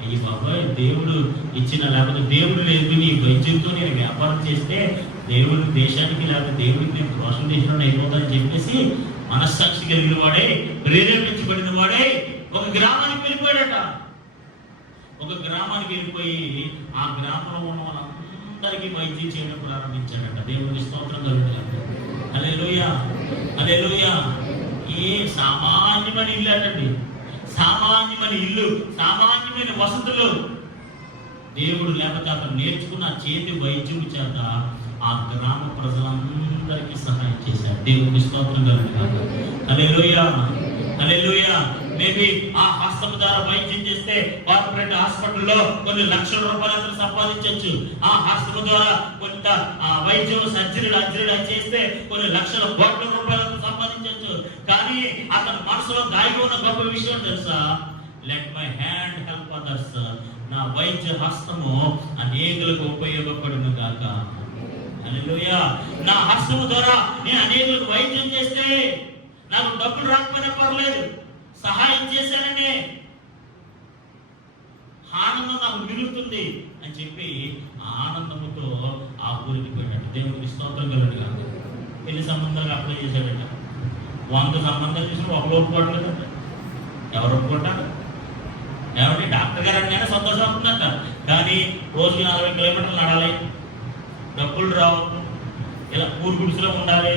ఈ బాబాయ్ దేవుడు ఇచ్చిన, లేకపోతే దేవుడు లేదు, నీ వైద్యంతో నేను వ్యాపారం చేస్తే దేవుడు దేశానికి, లేకపోతే దేవుడికి నేను ద్రోషం చేసిన అయిపోతానని చెప్పేసి మనస్సాక్షి కలిగిన వాడే, ప్రేరేపించబడిన వాడే ఒక గ్రామానికి వెళ్ళిపోయాడట. ఒక గ్రామానికి వెళ్ళిపోయి ఆ గ్రామంలో ఉన్న వాళ్ళందరికీ వైద్యం చేయడం ప్రారంభించాడట. దేవునికి స్తోత్రం కలుగుతుంది. హల్లెలూయా, హల్లెలూయా. ఏ సామాన్యమైన ఇల్లు అంటండి, సామాన్యమైన ఇల్లు, సామాన్యమైన వసతులు. దేవుడు లేకపోతే అతను నేర్చుకున్న చేతి వైద్యం చేత ఆ గ్రామ ప్రజలందరికీ సహాయం చేశాడు. దేవునికి స్తోత్రం కలుగుతుంది. హల్లెలూయా, హల్లెలూయా. మేబీ ఆ హస్తం ద్వారా వైద్యం చేస్తే కార్పొరేట్ హాస్పిటల్లో కొన్ని లక్షల రూపాయలు సంపాదించవచ్చు. ఆ హస్తం ద్వారా కొంత వైద్యం సర్జరీలు చేస్తే కొన్ని లక్షల కోట్ల రూపాయలు సంపాదించవచ్చు. కానీ అతని మనసులో దాగి ఉన్న గొప్ప విషయం తెలుసా? Let my hand help others. నా వైద్య హస్తము అనేకులకు ఉపయోగపడును గాక. హల్లెలూయా. నా హస్తము ద్వారా నేను అనేకులకు వైద్యం చేస్తే నాకు డబ్బులు రాకపోయినా పర్లేదు, సహాయం చేశానండి, ఆనందం నాకు మిగులుతుంది అని చెప్పి ఆనందముతో ఆ ఊరికి పోయినట్టు. దేవునికి స్తోత్రం కలుగుతుంది. పెళ్లి సంబంధాలు అప్లై చేశాడట. 100 సంబంధాలు చేసిన ఒకరు ఒప్పుకోవట్లేదంట. ఎవరు ఒప్పుకుంటారు? ఏమంటే డాక్టర్ గారు అంటే సంతోషం అవుతుందంట. కానీ రోజుకి 40 కిలోమీటర్లు నడాలి, డబ్బులు రావు, ఇలా ఊరు గుడిసెలో ఉండాలి,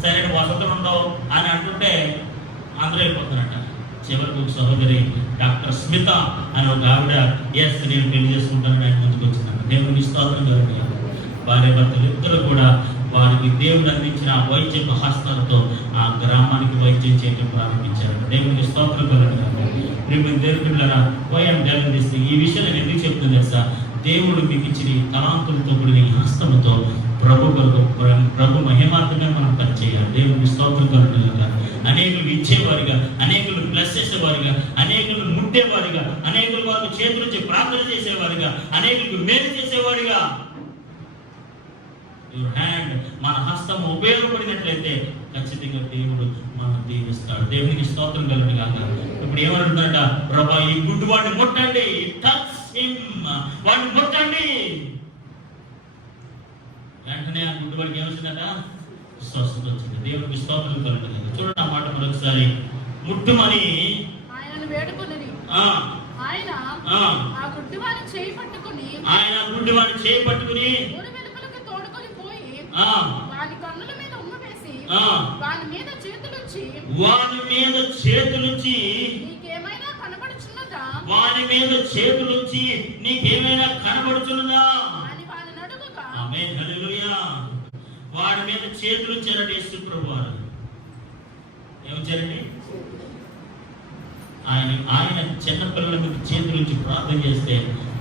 సరైన వసతులు ఉండవు అని అంటుంటే అందరూ అయిపోతున్నారట. చివరికి ఒక సహోదరి డాక్టర్ స్మిత అని ఒక ఆవిడ ఎస్ నేను పెళ్లి చేసుకుంటానని ఆయన ముందుకు వచ్చినాను. దేవుని స్తోత్రం కలుగుతుంది. భార్య భర్తలు ఇద్దరు కూడా వారికి దేవుడు అందించిన ఆ వైద్య హస్తాలతో ఆ గ్రామానికి వైద్యం చేయడం ప్రారంభించారు. దేవునికి స్తోత్రం కలుగుతుంది. మీరు దేవుడులారా వైఎం గెలిస్తే ఈ విషయం నేను ఎందుకు చెప్తుంది తెలుసా? దేవుడు మీకు ఇచ్చిన తలాంతులతో కూడిన ఈ హస్తముతో ప్రభు మహిమార్థంగా మనం పనిచేయాలి. దేవునికి స్తోత్రం కలుగుతుంది. అనేకులు ఇచ్చేవారిగా, అనేకులు బ్లెస్ చేసేవారిగా, అనేకులు ముట్టేవారిగా, అనేకులు వారికి చేతుల నుంచి ప్రార్థన చేసేవారిగా, అనేకులకు మేలు చేసేవారిగా యువర్ హ్యాండ్, మన హస్తం ఉపయోగపడినట్లయితే ఖచ్చితంగా దేవుడు మనం దీవిస్తాడు. దేవునికి స్తోత్రం కలుగును గాక. ఇప్పుడు ఏమంటున్నాడ? ప్రభా ఈ గుడ్డు వాడిని ముట్టండి, టచ్ హిమ్, వాడిని ముట్టండి. వెంటనే ఆ గుడ్డు వాడికి ఏమొచ్చిందట? స్వస్థత వచ్చింది. దేవునికి స్తోత్రం కలుగును. చూడండి ఆ మాట మరొకసారి. ముట్టుమని ఆయనను వేడుకొనిరి. ఆయన ఆ గుడ్డివాని చేయి పట్టుకుని ఊరి వెలుపలకు తోడుకొని పోయి వాని కన్నుల మీద ఉమ్మ వేసి వాని మీద చేతులుంచి నీకేమైనా కనబడుచున్నదా? వాని మీద చేతులుంచి నీకేమైనా కనబడుచున్నదా అని వాని అడుగుగా ఆమేన్ హల్లెలూయా. వాడి మీద చేతులుంచారండి యేసు ప్రభువారు. ఏమొచ్చారండి? ఆయన చిన్నపిల్లల మీద చేతులుంచి ప్రార్థన చేస్తే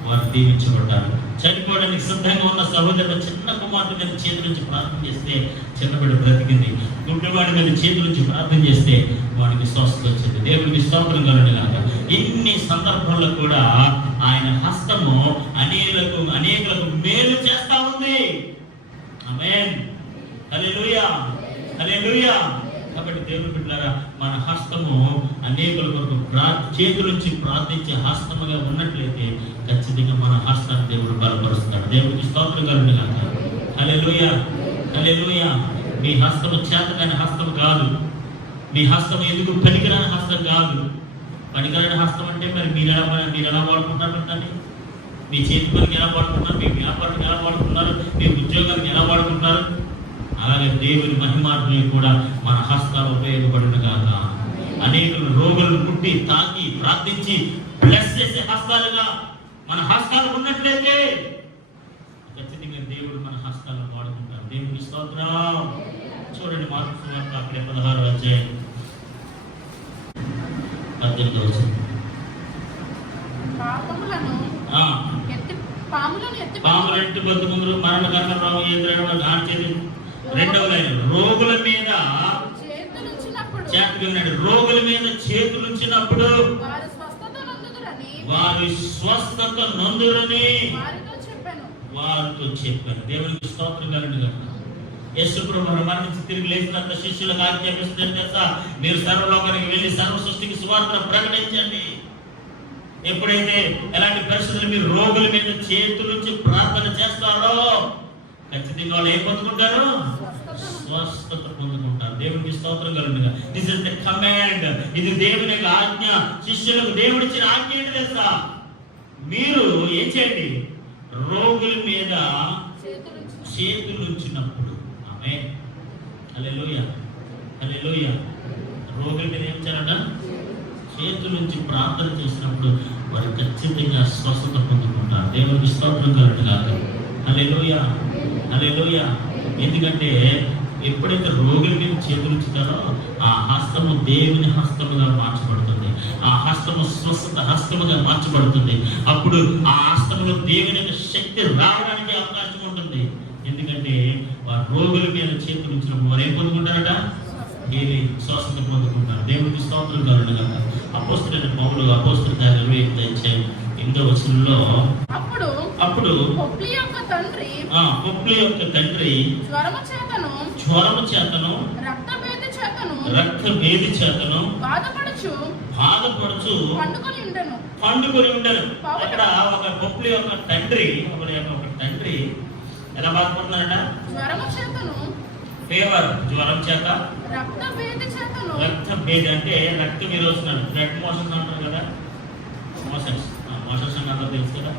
వారు దీవించబడ్డారు. చనిపోవడానికి సిద్ధంగా ఉన్న సహోదరుడు చిన్న కుమారుడి మీద చేతులుంచి ప్రార్థన చేస్తే చిన్నబిడ్డ బ్రతికింది. గుడ్డివాడి మీద చేతులుంచి ప్రార్థన చేస్తే వాడికి స్వస్థత వచ్చింది. దేవుడికి స్తోత్రం కలుగును. ఇన్ని సందర్భాల్లో కూడా ఆయన హస్తము అనేకులకు మేలు చేస్తా ఉంది. ఆమేన్ హల్లెలూయా హల్లెలూయా. కాబట్టి దేవుని బిడ్డలారా, మన హస్తము అనేకుల కొరకు చేతులుంచి ప్రార్థించే హస్తముగా ఉన్నట్లయితే ఖచ్చితంగా మన హస్తాన్ని దేవుడు బలపరుస్తాడు. దేవుడికి స్తోత్రం కలుగును గాక. హల్లెలూయా హల్లెలూయా. మీ హస్తము చేతకాని హస్తం కాదు. మీ హస్తం ఎందుకు పనికిరాని హస్తం కాదు. పనికిరాని హస్తం అంటే మరి మీరు ఎలా వాడుకుంటారు దాన్ని? మీ చేతి పనికి ఎలా వాడుకుంటున్నారు? మీ వ్యాపారానికి ఎలా వాడుకుంటున్నారు? మీ ఉద్యోగానికి ఎలా వాడుకుంటున్నారు? అలాగే దేవుని మహిమార్థులు కూడా మన హస్తాలు ఉపయోగపడును గాక. అనేకులు రోగులను పుట్టి తాకి ప్రార్థించి బ్లెస్ చేసే హస్తాలుగా మన హస్తాలు ఉన్నట్లయితే ఖచ్చితంగా దేవుడు మన హస్తాలను వాడుకుంటారు. దేవునికి స్తోత్రం. చూడండి మార్కు సువార్త అక్కడే 16వ అధ్యాయం 18వ వచనం. పాములను ఎత్తి బతుకులు మరణకరము ఎదురైన గాంచేది. రెండవ లైన్, రోగుల మీద రోగుల మీద చేతులుంచినప్పుడు వారి స్వస్థత నందురని వారితో చెప్పాను. దేవునికి స్తోత్రం కలుగును గాక. యేసు ప్రభువు మరణించి తిరిగి లేచినంత శిష్యులకు ఆజ్ఞాపిస్తుంటే మీరు సర్వలోకానికి వెళ్ళి సర్వ సృష్టికి సువార్తను ప్రకటించండి. ఎప్పుడైతే ఎలాంటి పరిస్థితులు మీరు రోగుల మీద చేతులుంచి ప్రార్థన చేస్తారో ఖచ్చితంగా వాళ్ళు ఏం పొందుకుంటారు? స్వస్థత పొందుకుంటారు. దేవునికి స్తోత్రం కలుగును. This is the command. ఇది దేవుని యొక్క ఆజ్ఞ. శిష్యులకు దేవుడిచ్చిన ఆజ్ఞ ఏంటి తెలుసా? మీరు ఏం చేయండి? రోగుల మీద చేతులుంచినప్పుడు. ఆమేన్ హల్లెలూయా హల్లెలూయా. రోగుల మీద ఏం చేయాలట? చేతులుంచి ప్రార్థన చేసినప్పుడు వారు ఖచ్చితంగా స్వస్థత పొందుకుంటారు. దేవునికి స్తోత్రం కలుగును గాక. హల్లెలూయా హల్లెలూయా. ఎందుకంటే ఎప్పుడైతే రోగుల మీద చేతులుంచుతారో ఆ హస్తము దేవుని హస్తముగా మార్చబడుతుంది. ఆ హస్తము స్వస్థత హస్తముగా మార్చబడుతుంది. అప్పుడు ఆ హస్తములో దేవుని యొక్క శక్తి రావడానికి అవకాశం ఉంటుంది. ఎందుకంటే వారు రోగుల మీద చేతులుంచినప్పుడు వారు ఏం పొందుకుంటారట? స్వస్థత పొందుకుంటారు. దేవునికి స్తోత్రం కలుగును గాక. అపోస్తలుడైన పౌలు అపోస్తల కార్యాలు 28వ వచనంలో అప్పుడు పొప్లి యొక్క తండ్రి జ్వరము చేతను రక్తభేది చేతను బాధపడుచు పండుకొని ఉండను. అక్కడ ఒక పొప్లి యొక్క తండ్రి ఎలా బాధపడుతున్నారట? ఫీవర్ జ్వరం చేత, రక్త భేది చేతను, రక్త భేది అంటే రక్త విరోచనాలు, బ్లడ్ మోషన్స్ అంటారు కదా, మోషన్స్ అని అందరూ తెలుసు కదా.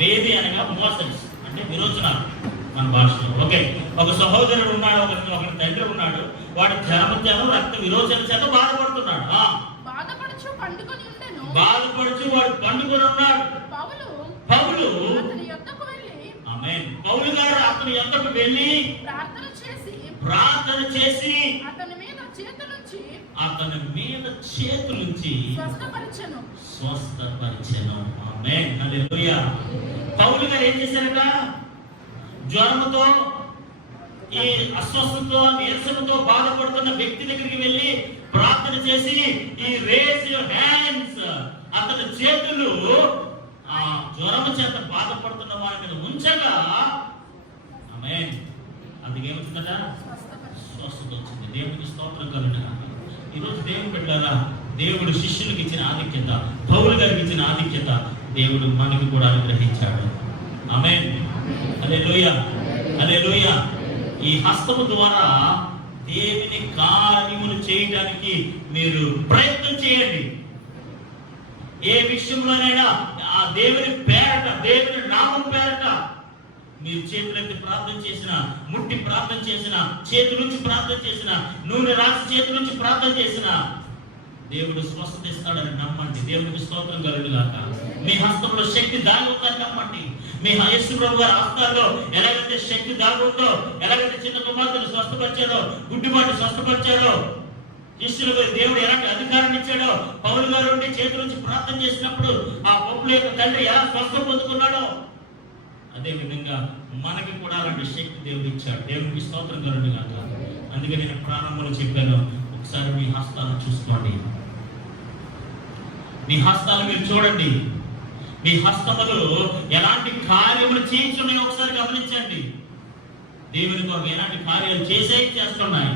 భేది అనగా మోషన్స్ అంటే విరోచనాలు మన భాషలో. ఓకే, ఒక సహోదరుడు ఉన్నాడు, ఒక తండ్రి ఉన్నాడు, వాడు జ్వరం రక్త విరోచన చేత బాధపడుతున్నాడు. బాధపడుచు పండుకొని ఉండెను, బాధపడుచు వాడు పండుకొని ఉన్నాడు. పౌలు అతని యొద్దకు వెళ్ళి, ఆమేన్, పౌలు గారు అతని యొద్దకు వెళ్ళి ప్రార్థన చేసి అతని మీద చేతులుంచి స్వస్థపరిచెను. ఆమేన్, హల్లెలూయా. పౌలు గారు ఏం చేశారట? జ్వరంతో, ఈ అస్వస్థతో, నీరసంతో బాధపడుతున్న వ్యక్తి దగ్గరికి వెళ్ళి ప్రార్థన చేసి, ఈ రేజ్ యువర్ హ్యాండ్స్, అతని చేతులు ఆ జ్వరం చేత బాధపడుతున్న వారి మీద ఉంచగా, ఆమేన్, అందుకేమవుతుందట? స్వస్థత వచ్చింది. దేవునికి స్తోత్రం కలుగును. ఈరోజు దేవుని బిడ్డలారా, దేవుడు శిష్యులకు ఇచ్చిన ఆధిక్యత, పౌలు గారికి ఇచ్చిన ఆధిక్యత దేవుడు మనకి కూడా అనుగ్రహించాడు. ఆమేన్, హల్లెలూయా, హల్లెలూయా. ఈ హస్తము ద్వారా దేవుని కార్యములు చేయడానికి మీరు ప్రయత్నం చేయండి. ఏ విషయంలోనైనా ఆ దేవుని పేరట, దేవుని నామం పేరట మీరు చేతులెత్తి ప్రార్థన చేసిన, ముట్టి ప్రార్థన చేసిన, చేతి నుంచి ప్రార్థన చేసిన, నూనె రాసి చేతి నుంచి ప్రార్థన చేసిన, దేవుడు స్వస్థత ఇస్తాడని నమ్మండి. దేవునికి స్తోత్రం కలుగుగాక. మీ హస్తంలో శక్తి దాగి ఉందని నమ్మండి. మీ యేసు ప్రభు గారి హస్తాల్లో ఎలాగైతే శక్తి దాగి ఉందో, ఎలాగైతే చిన్న కుమార్తెను స్వస్థపరిచాడో, గుడ్డిబాటు స్వస్థపరిచాడో, శిష్యులకు దేవుడు ఎలాంటి అధికారాన్ని ఇచ్చాడో, పౌలు గారు ఉండి చేతుల నుంచి ప్రార్థన చేసినప్పుడు ఆ పౌలు యొక్క తండ్రి ఎలా స్వస్థ పొందుకున్నాడో, అదే విధంగా మనకి కూడా అలాంటి శక్తి దేవుడు ఇచ్చాడు. దేవునికి స్తోత్రం కలుగుగాక. అందుకే నేను ప్రారంభంలో చెప్పాను, ఒకసారి మీ హస్తాలను చూసుకోండి. మీ హస్తాలు మీరు చూడండి. మీ హస్తములు ఎలాంటి కార్యములు చేయించున్నాయో ఒకసారి గమనించండి. దేవుని కొరకు ఎలాంటి కార్యాలు చేస్తున్నాయి,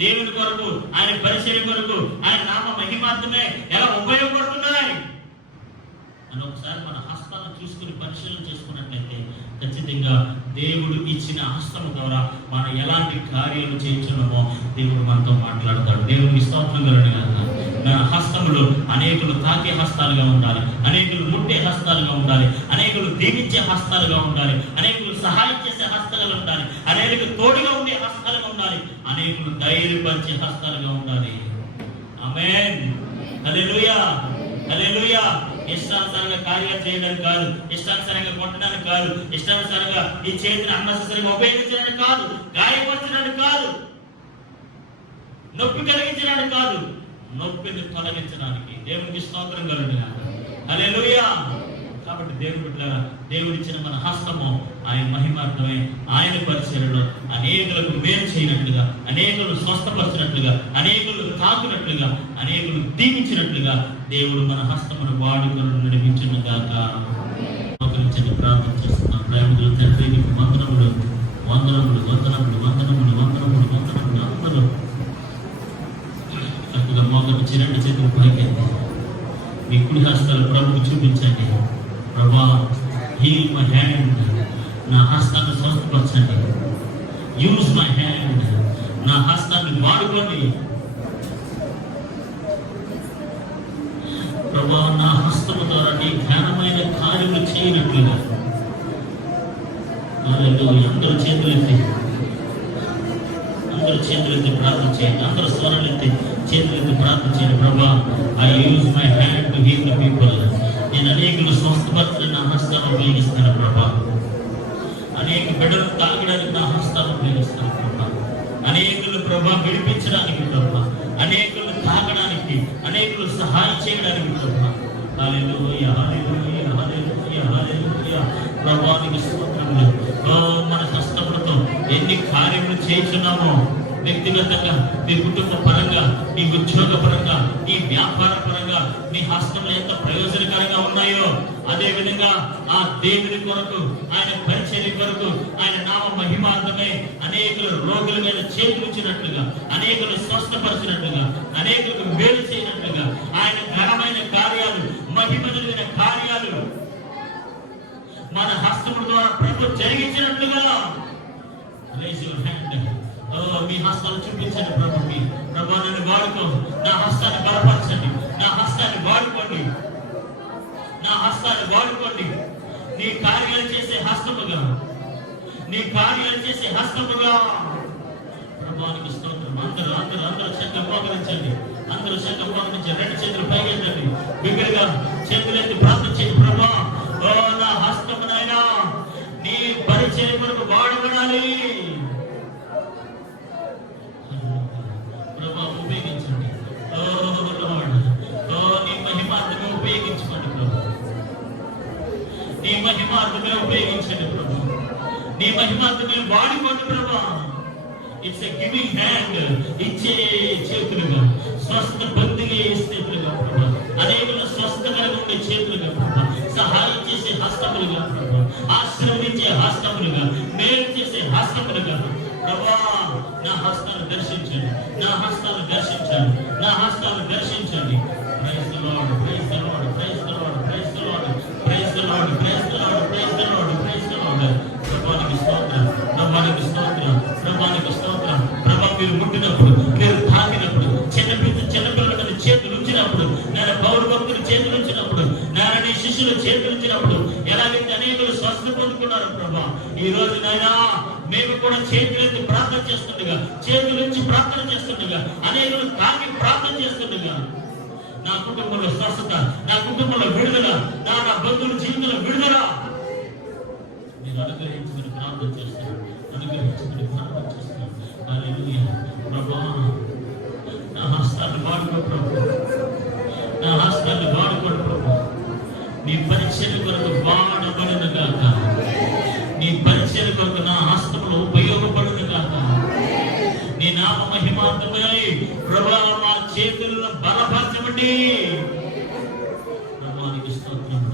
దేవుని కొరకు, ఆయన పరిచర్య కొరకు, ఆయన నామ మహిమార్థమే ఎలా ఉపయోగపడుతున్నాయి అని ఒకసారి మన హస్తాలను చూసుకుని పరిశీలన చేసుకున్నట్లయితే ఖచ్చితంగా దేవుడు ఇచ్చిన హస్తము ద్వారా మనం ఎలాంటి కార్యాలు చేయించున్నామో దేవుడు మనతో మాట్లాడతాడు. దేవునికి స్తోత్రం కలుగుగాక. మన హస్తములు అనేకులు తాకే హస్తాలుగా ఉండాలి, అనేకులు ముట్టే హస్తాలుగా ఉండాలి, అనేకులు దీవించే హస్తాలుగా ఉండాలి, అనేకులు సహాయం చేసే హస్తాలుగా ఉండాలి, అనేకులు తోడుగా ఉండే హస్తాలుగా ఉండాలి, అనేకులు ధైర్యపరిచే హస్తాలుగా ఉండాలి. ఆమేన్, హల్లెలూయా, హల్లెలూయా. ఇష్టానుసారంగా కార్యాలు చేయడానికి కాదు, ఇష్టానుసారంగా కొట్టడానికి కాదు, ఇష్టానుసారంగా ఈ చేతిని అన్నసరిగా ఉపయోగించడానికి కాదు, గాయపరచడానికి కాదు, నొప్పి కలిగించడానికి కాదు, నొప్పిని తొలగించడానికి. దేవునికి స్తోత్రం కలుగుగాక. హల్లెలూయా. కాబట్టి దేవుని బిడ్డలారా, దేవుడిచ్చిన మన హస్తము ఆయన మహిమార్థమే, ఆయన పరిచర్యలో అనేకులకు మేలు చేయనట్లుగా, అనేకులు స్వస్థపరిచినట్లుగా, అనేకులు తాకునట్లుగా, అనేకులు దీవించినట్లుగా దేవుడు మన హస్తమును వాడుకొని నడిపించును గాక. ప్రార్థన చేస్తున్నాం. ప్రేమలు తండ్రి, నీకు వందనములు, వందనములు, వందనములు, వందనములు, వందనములు, వందనములు. అందరూ చక్కగా మోకరించి రెండు చేతులు పైకెత్తి మీ కుడి హస్తాలు ప్రభుకు చూపించండి. ప్రభా, హీల్ మై హ్యాండ్, నా హస్తాన్ని స్వస్థపరచండి. యూజ్ మై హ్యాండ్, నా హస్తాన్ని వాడుకోండి. ప్రభా, నా హస్తము ద్వారా నీ ఘనమైన కార్యములు చేయనట్లుగా. అందరూ చేతులెత్తి, అందరూ చేతులెత్తి ప్రార్థన చేయండి. అందరూ స్వరాలెత్తి చేతులెత్తి ప్రార్థన చేయండి. ప్రభా, I use my hand to heal the people. నేను అనేకులు స్వస్థపరచడానికి నా హస్తాన్ని ఉపయోగిస్తాను ప్రభా. అనేక బిడ్డలు తాగడానికి నా హస్తాన్ని ఉపయోగిస్తాను ప్రభా. అనేకులు ప్రభా విడిపించడానికి ప్రభా, అనేకులు తాగడానికి, అనేకులు సహాయం చేయడానికి ప్రభా. హల్లెలూయా, హల్లెలూయా, హల్లెలూయా, హల్లెలూయా. ప్రభానికి స్తోత్రములు. మన హస్తములతో ఎన్ని కార్యములు చేస్తున్నామో, వ్యక్తిగతంగా, మీ కుటుంబ పరంగా, మీ ఉద్యోగ పరంగా, మీ వ్యాపార పరంగా, మీ హస్తములు ఎంత ప్రయోజనకరంగా ఉన్నాయో, అదే విధంగా ఆ దేవుని కొరకు, ఆయన పరిచర్య కొరకు, ఆయన నామ మహిమార్థమే అనేకులు రోగుల మీద చేతులుచ్చినట్లుగా, అనేకులు స్వస్థపరిచినట్లుగా, అనేకులకు మేలు చేయనట్లుగా, ఆయన ఘనమైన కార్యాలు, మహిమమైన కార్యాలు మన హస్తముల ద్వారా ప్రభు జరిగించినట్లుగా. Raise your hand. మీ హస్తాలు చూపించండి ప్రభు. ప్రభా నన్ను వాడుకో, నా హస్తాన్ని బలపరచండి, నా హస్తాన్ని వాడుకోండి, నా హస్తాన్ని వాడుకోండి. నీ కార్యాలు చేసే హస్తముగా, నీ కార్యాలు చేసే హస్తముగా. ప్రభానికి స్తోత్రం. అందరూ అందరూ అందరూ శక్తి మోకరించండి, అందరూ శక్తి మోకరించండి. రెండు చేతులు పైకెత్తండి, బిగ్గరగా చేతులెత్తి ప్రార్థన చేయండి. ప్రభా ఓ నా హస్తమునైనా నీ పరిచయం కొరకు వాడబడాలి. ప్రభా ఉపయోగించండి. ఓ లార్డ్, ఓ నీ మహిమార్థమే ఉపయోగించుకోండి ప్రభు, నీ మహిమార్థమే ఉపయోగించండి ప్రభు, నీ మహిమార్థమే వాడుకోండి ప్రభా. ఇట్స్ ఎ గివింగ్ హ్యాండ్, ఇచ్చే చేతులుగా, స్వస్థ పొందిగే చేతులుగా ప్రభా, అనేకులు స్వస్థ కలిగి ఉండే చేతులుగా ప్రభా, సహాయం చేసే హస్తములుగా ప్రభా, ఆశీర్వదించే హస్తములుగా, మేలు చేసే హస్తములుగా ప్రభా. నా హస్తాన్ని దర్శించండి, నా హస్తాన్ని దర్శించండి, నా హస్తాన్ని దర్శించండి. Praise the Lord, praise the Lord, praise the Lord, praise the Lord, praise the Lord, praise the Lord, praise the Lord, praise the Lord. ప్రభానికి స్తోత్రం, ప్రభానికి స్తోత్రం, ప్రభానికి స్తోత్రం. ప్రభా మీరు ముట్టినప్పుడు, మీరు తాకినప్పుడు, చిన్నపిల్లల చేతులు ఉంచినప్పుడు, నేను పౌరు భక్తులు చేతులు ఉంచినప్పుడు, నేను నీ శిష్యులు చేతులు ఉంచినప్పుడు ఎలాగైతే అనేకులు స్వస్థ పొందుకున్నారు ప్రభా, ఈ రోజు నైనా మేము కూడా చేతులెత్తి ప్రార్థన చేస్తుండగా, చేతుల నుంచి ప్రార్థన చేస్తుండగా, అనేకులు తాకి ప్రార్థన చేస్తుండగా నా కుటుంబంలో స్వస్థత, నా కుటుంబంలో విడుదల, నా బంధువుల జీవితంలో విడుదల మీరు అనుగ్రహించుకుని ప్రార్థన చేస్తారు, అనుగ్రహించుకుని ప్రార్థన చేస్తారు. హల్లెలూయా. ప్రభా నా హస్తాన్ని వాడుకో ప్రభు, నా హస్తాన్ని వాడుకోడు ప్రభు. నీ పరిచయం కొరకు వాడబడును గాక, నీ పరిచయం కొరకు నా హస్తములు ఉపయోగపడును గాక. నీ నామ మహిమార్థమై ప్రభా మా చేతులను బలపరచబడి. ప్రభువానికి స్తోత్రం.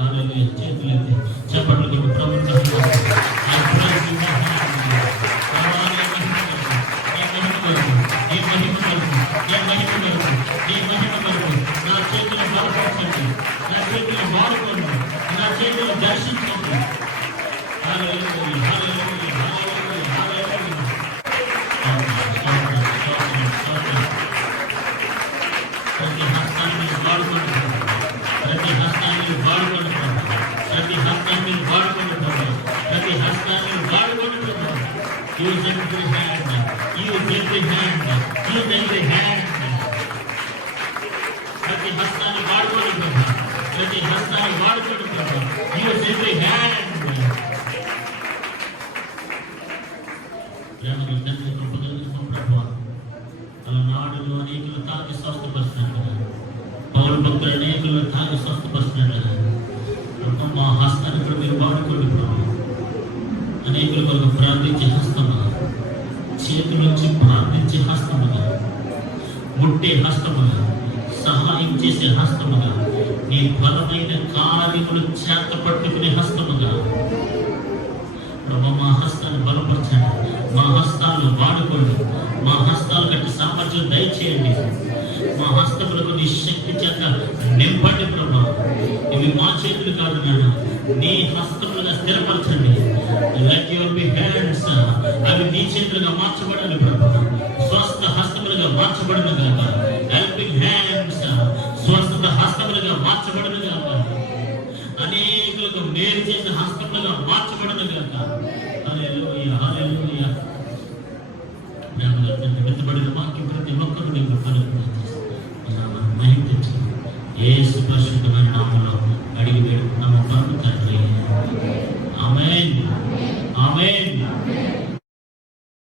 హల్లెలూయా. చేతులెత్తి చప్పట్లు కొట్టి ప్రభువుని నా చేతులు బలపరచండి, నా చేతులు వాడుకోండి, నా చేతులు దర్శించండి. హల్లెలూయా, హల్లెలూయా, హల్లెలూయా, హల్లెలూయా. ప్రతి హస్తాన్ని వాడుకోండి, ప్రతి హస్తాన్ని వాడుకోండి, ప్రతి హస్తాన్ని వాడుకోండి, ప్రతి హస్తాన్ని వాడుకోండి. Use every hand, use every hand, use every hand. ప్రతి హస్తాన్ని వాడుకోండి ప్రభు, ప్రతి హస్తాన్ని వాడుకోండి ప్రభు. Use every hand. ప్రేమకు తండ్రి కృపగలిగిన ప్రభు, అలనాడులో అనేకులు తాకి స్వస్థపరుస్తున్నాడు, పౌరు భక్తులు అనేకులు తాకి స్వస్థపరుస్తున్నాడు ప్రభు. మా హస్తాన్ని కూడా మీరు వాడుకోండి ప్రభు. అనేకుల కొరకు ప్రార్థించే హస్తముగా, చేతుల నుంచి ప్రార్థించే హస్తముగా, ముట్టే హస్తముగా, సహాయం చేసే హస్తముగా, నీ బలమైన కార్యములు చేత పట్టుకునే హస్తముగా ప్రభు మా హస్తాన్ని బలపరచండి, మా హస్తాలను వాడుకోండి, మా హస్తాలు కట్టి సామర్థ్యం దయచేయండి. మా హస్తములకు నీ శక్తి చేత నింపండి ప్రభా. ఇవి మా చేతులు కాదు నాన్న, నీ హస్తములుగా స్థిరపరచండి. Let your be hands, అవి నీ చేతులుగా మార్చబడాలి ప్రభా. స్వస్థ హస్తములుగా మార్చబడను గాక. హెల్పింగ్ హ్యాండ్స్, స్వస్థత హస్తములుగా మార్చబడను గాక. అనేకులకు మేలు చేసిన హస్తములుగా మార్చబడను గాక. హల్లెలూయా, హల్లెలూయా. ప్రేమగా వెతబడిన వాక్యం ప్రతి ఒక్కరు నీకు అనుగ్రహించి మహిమ తెచ్చు. యేసు పరిశుద్ధమైన నామములో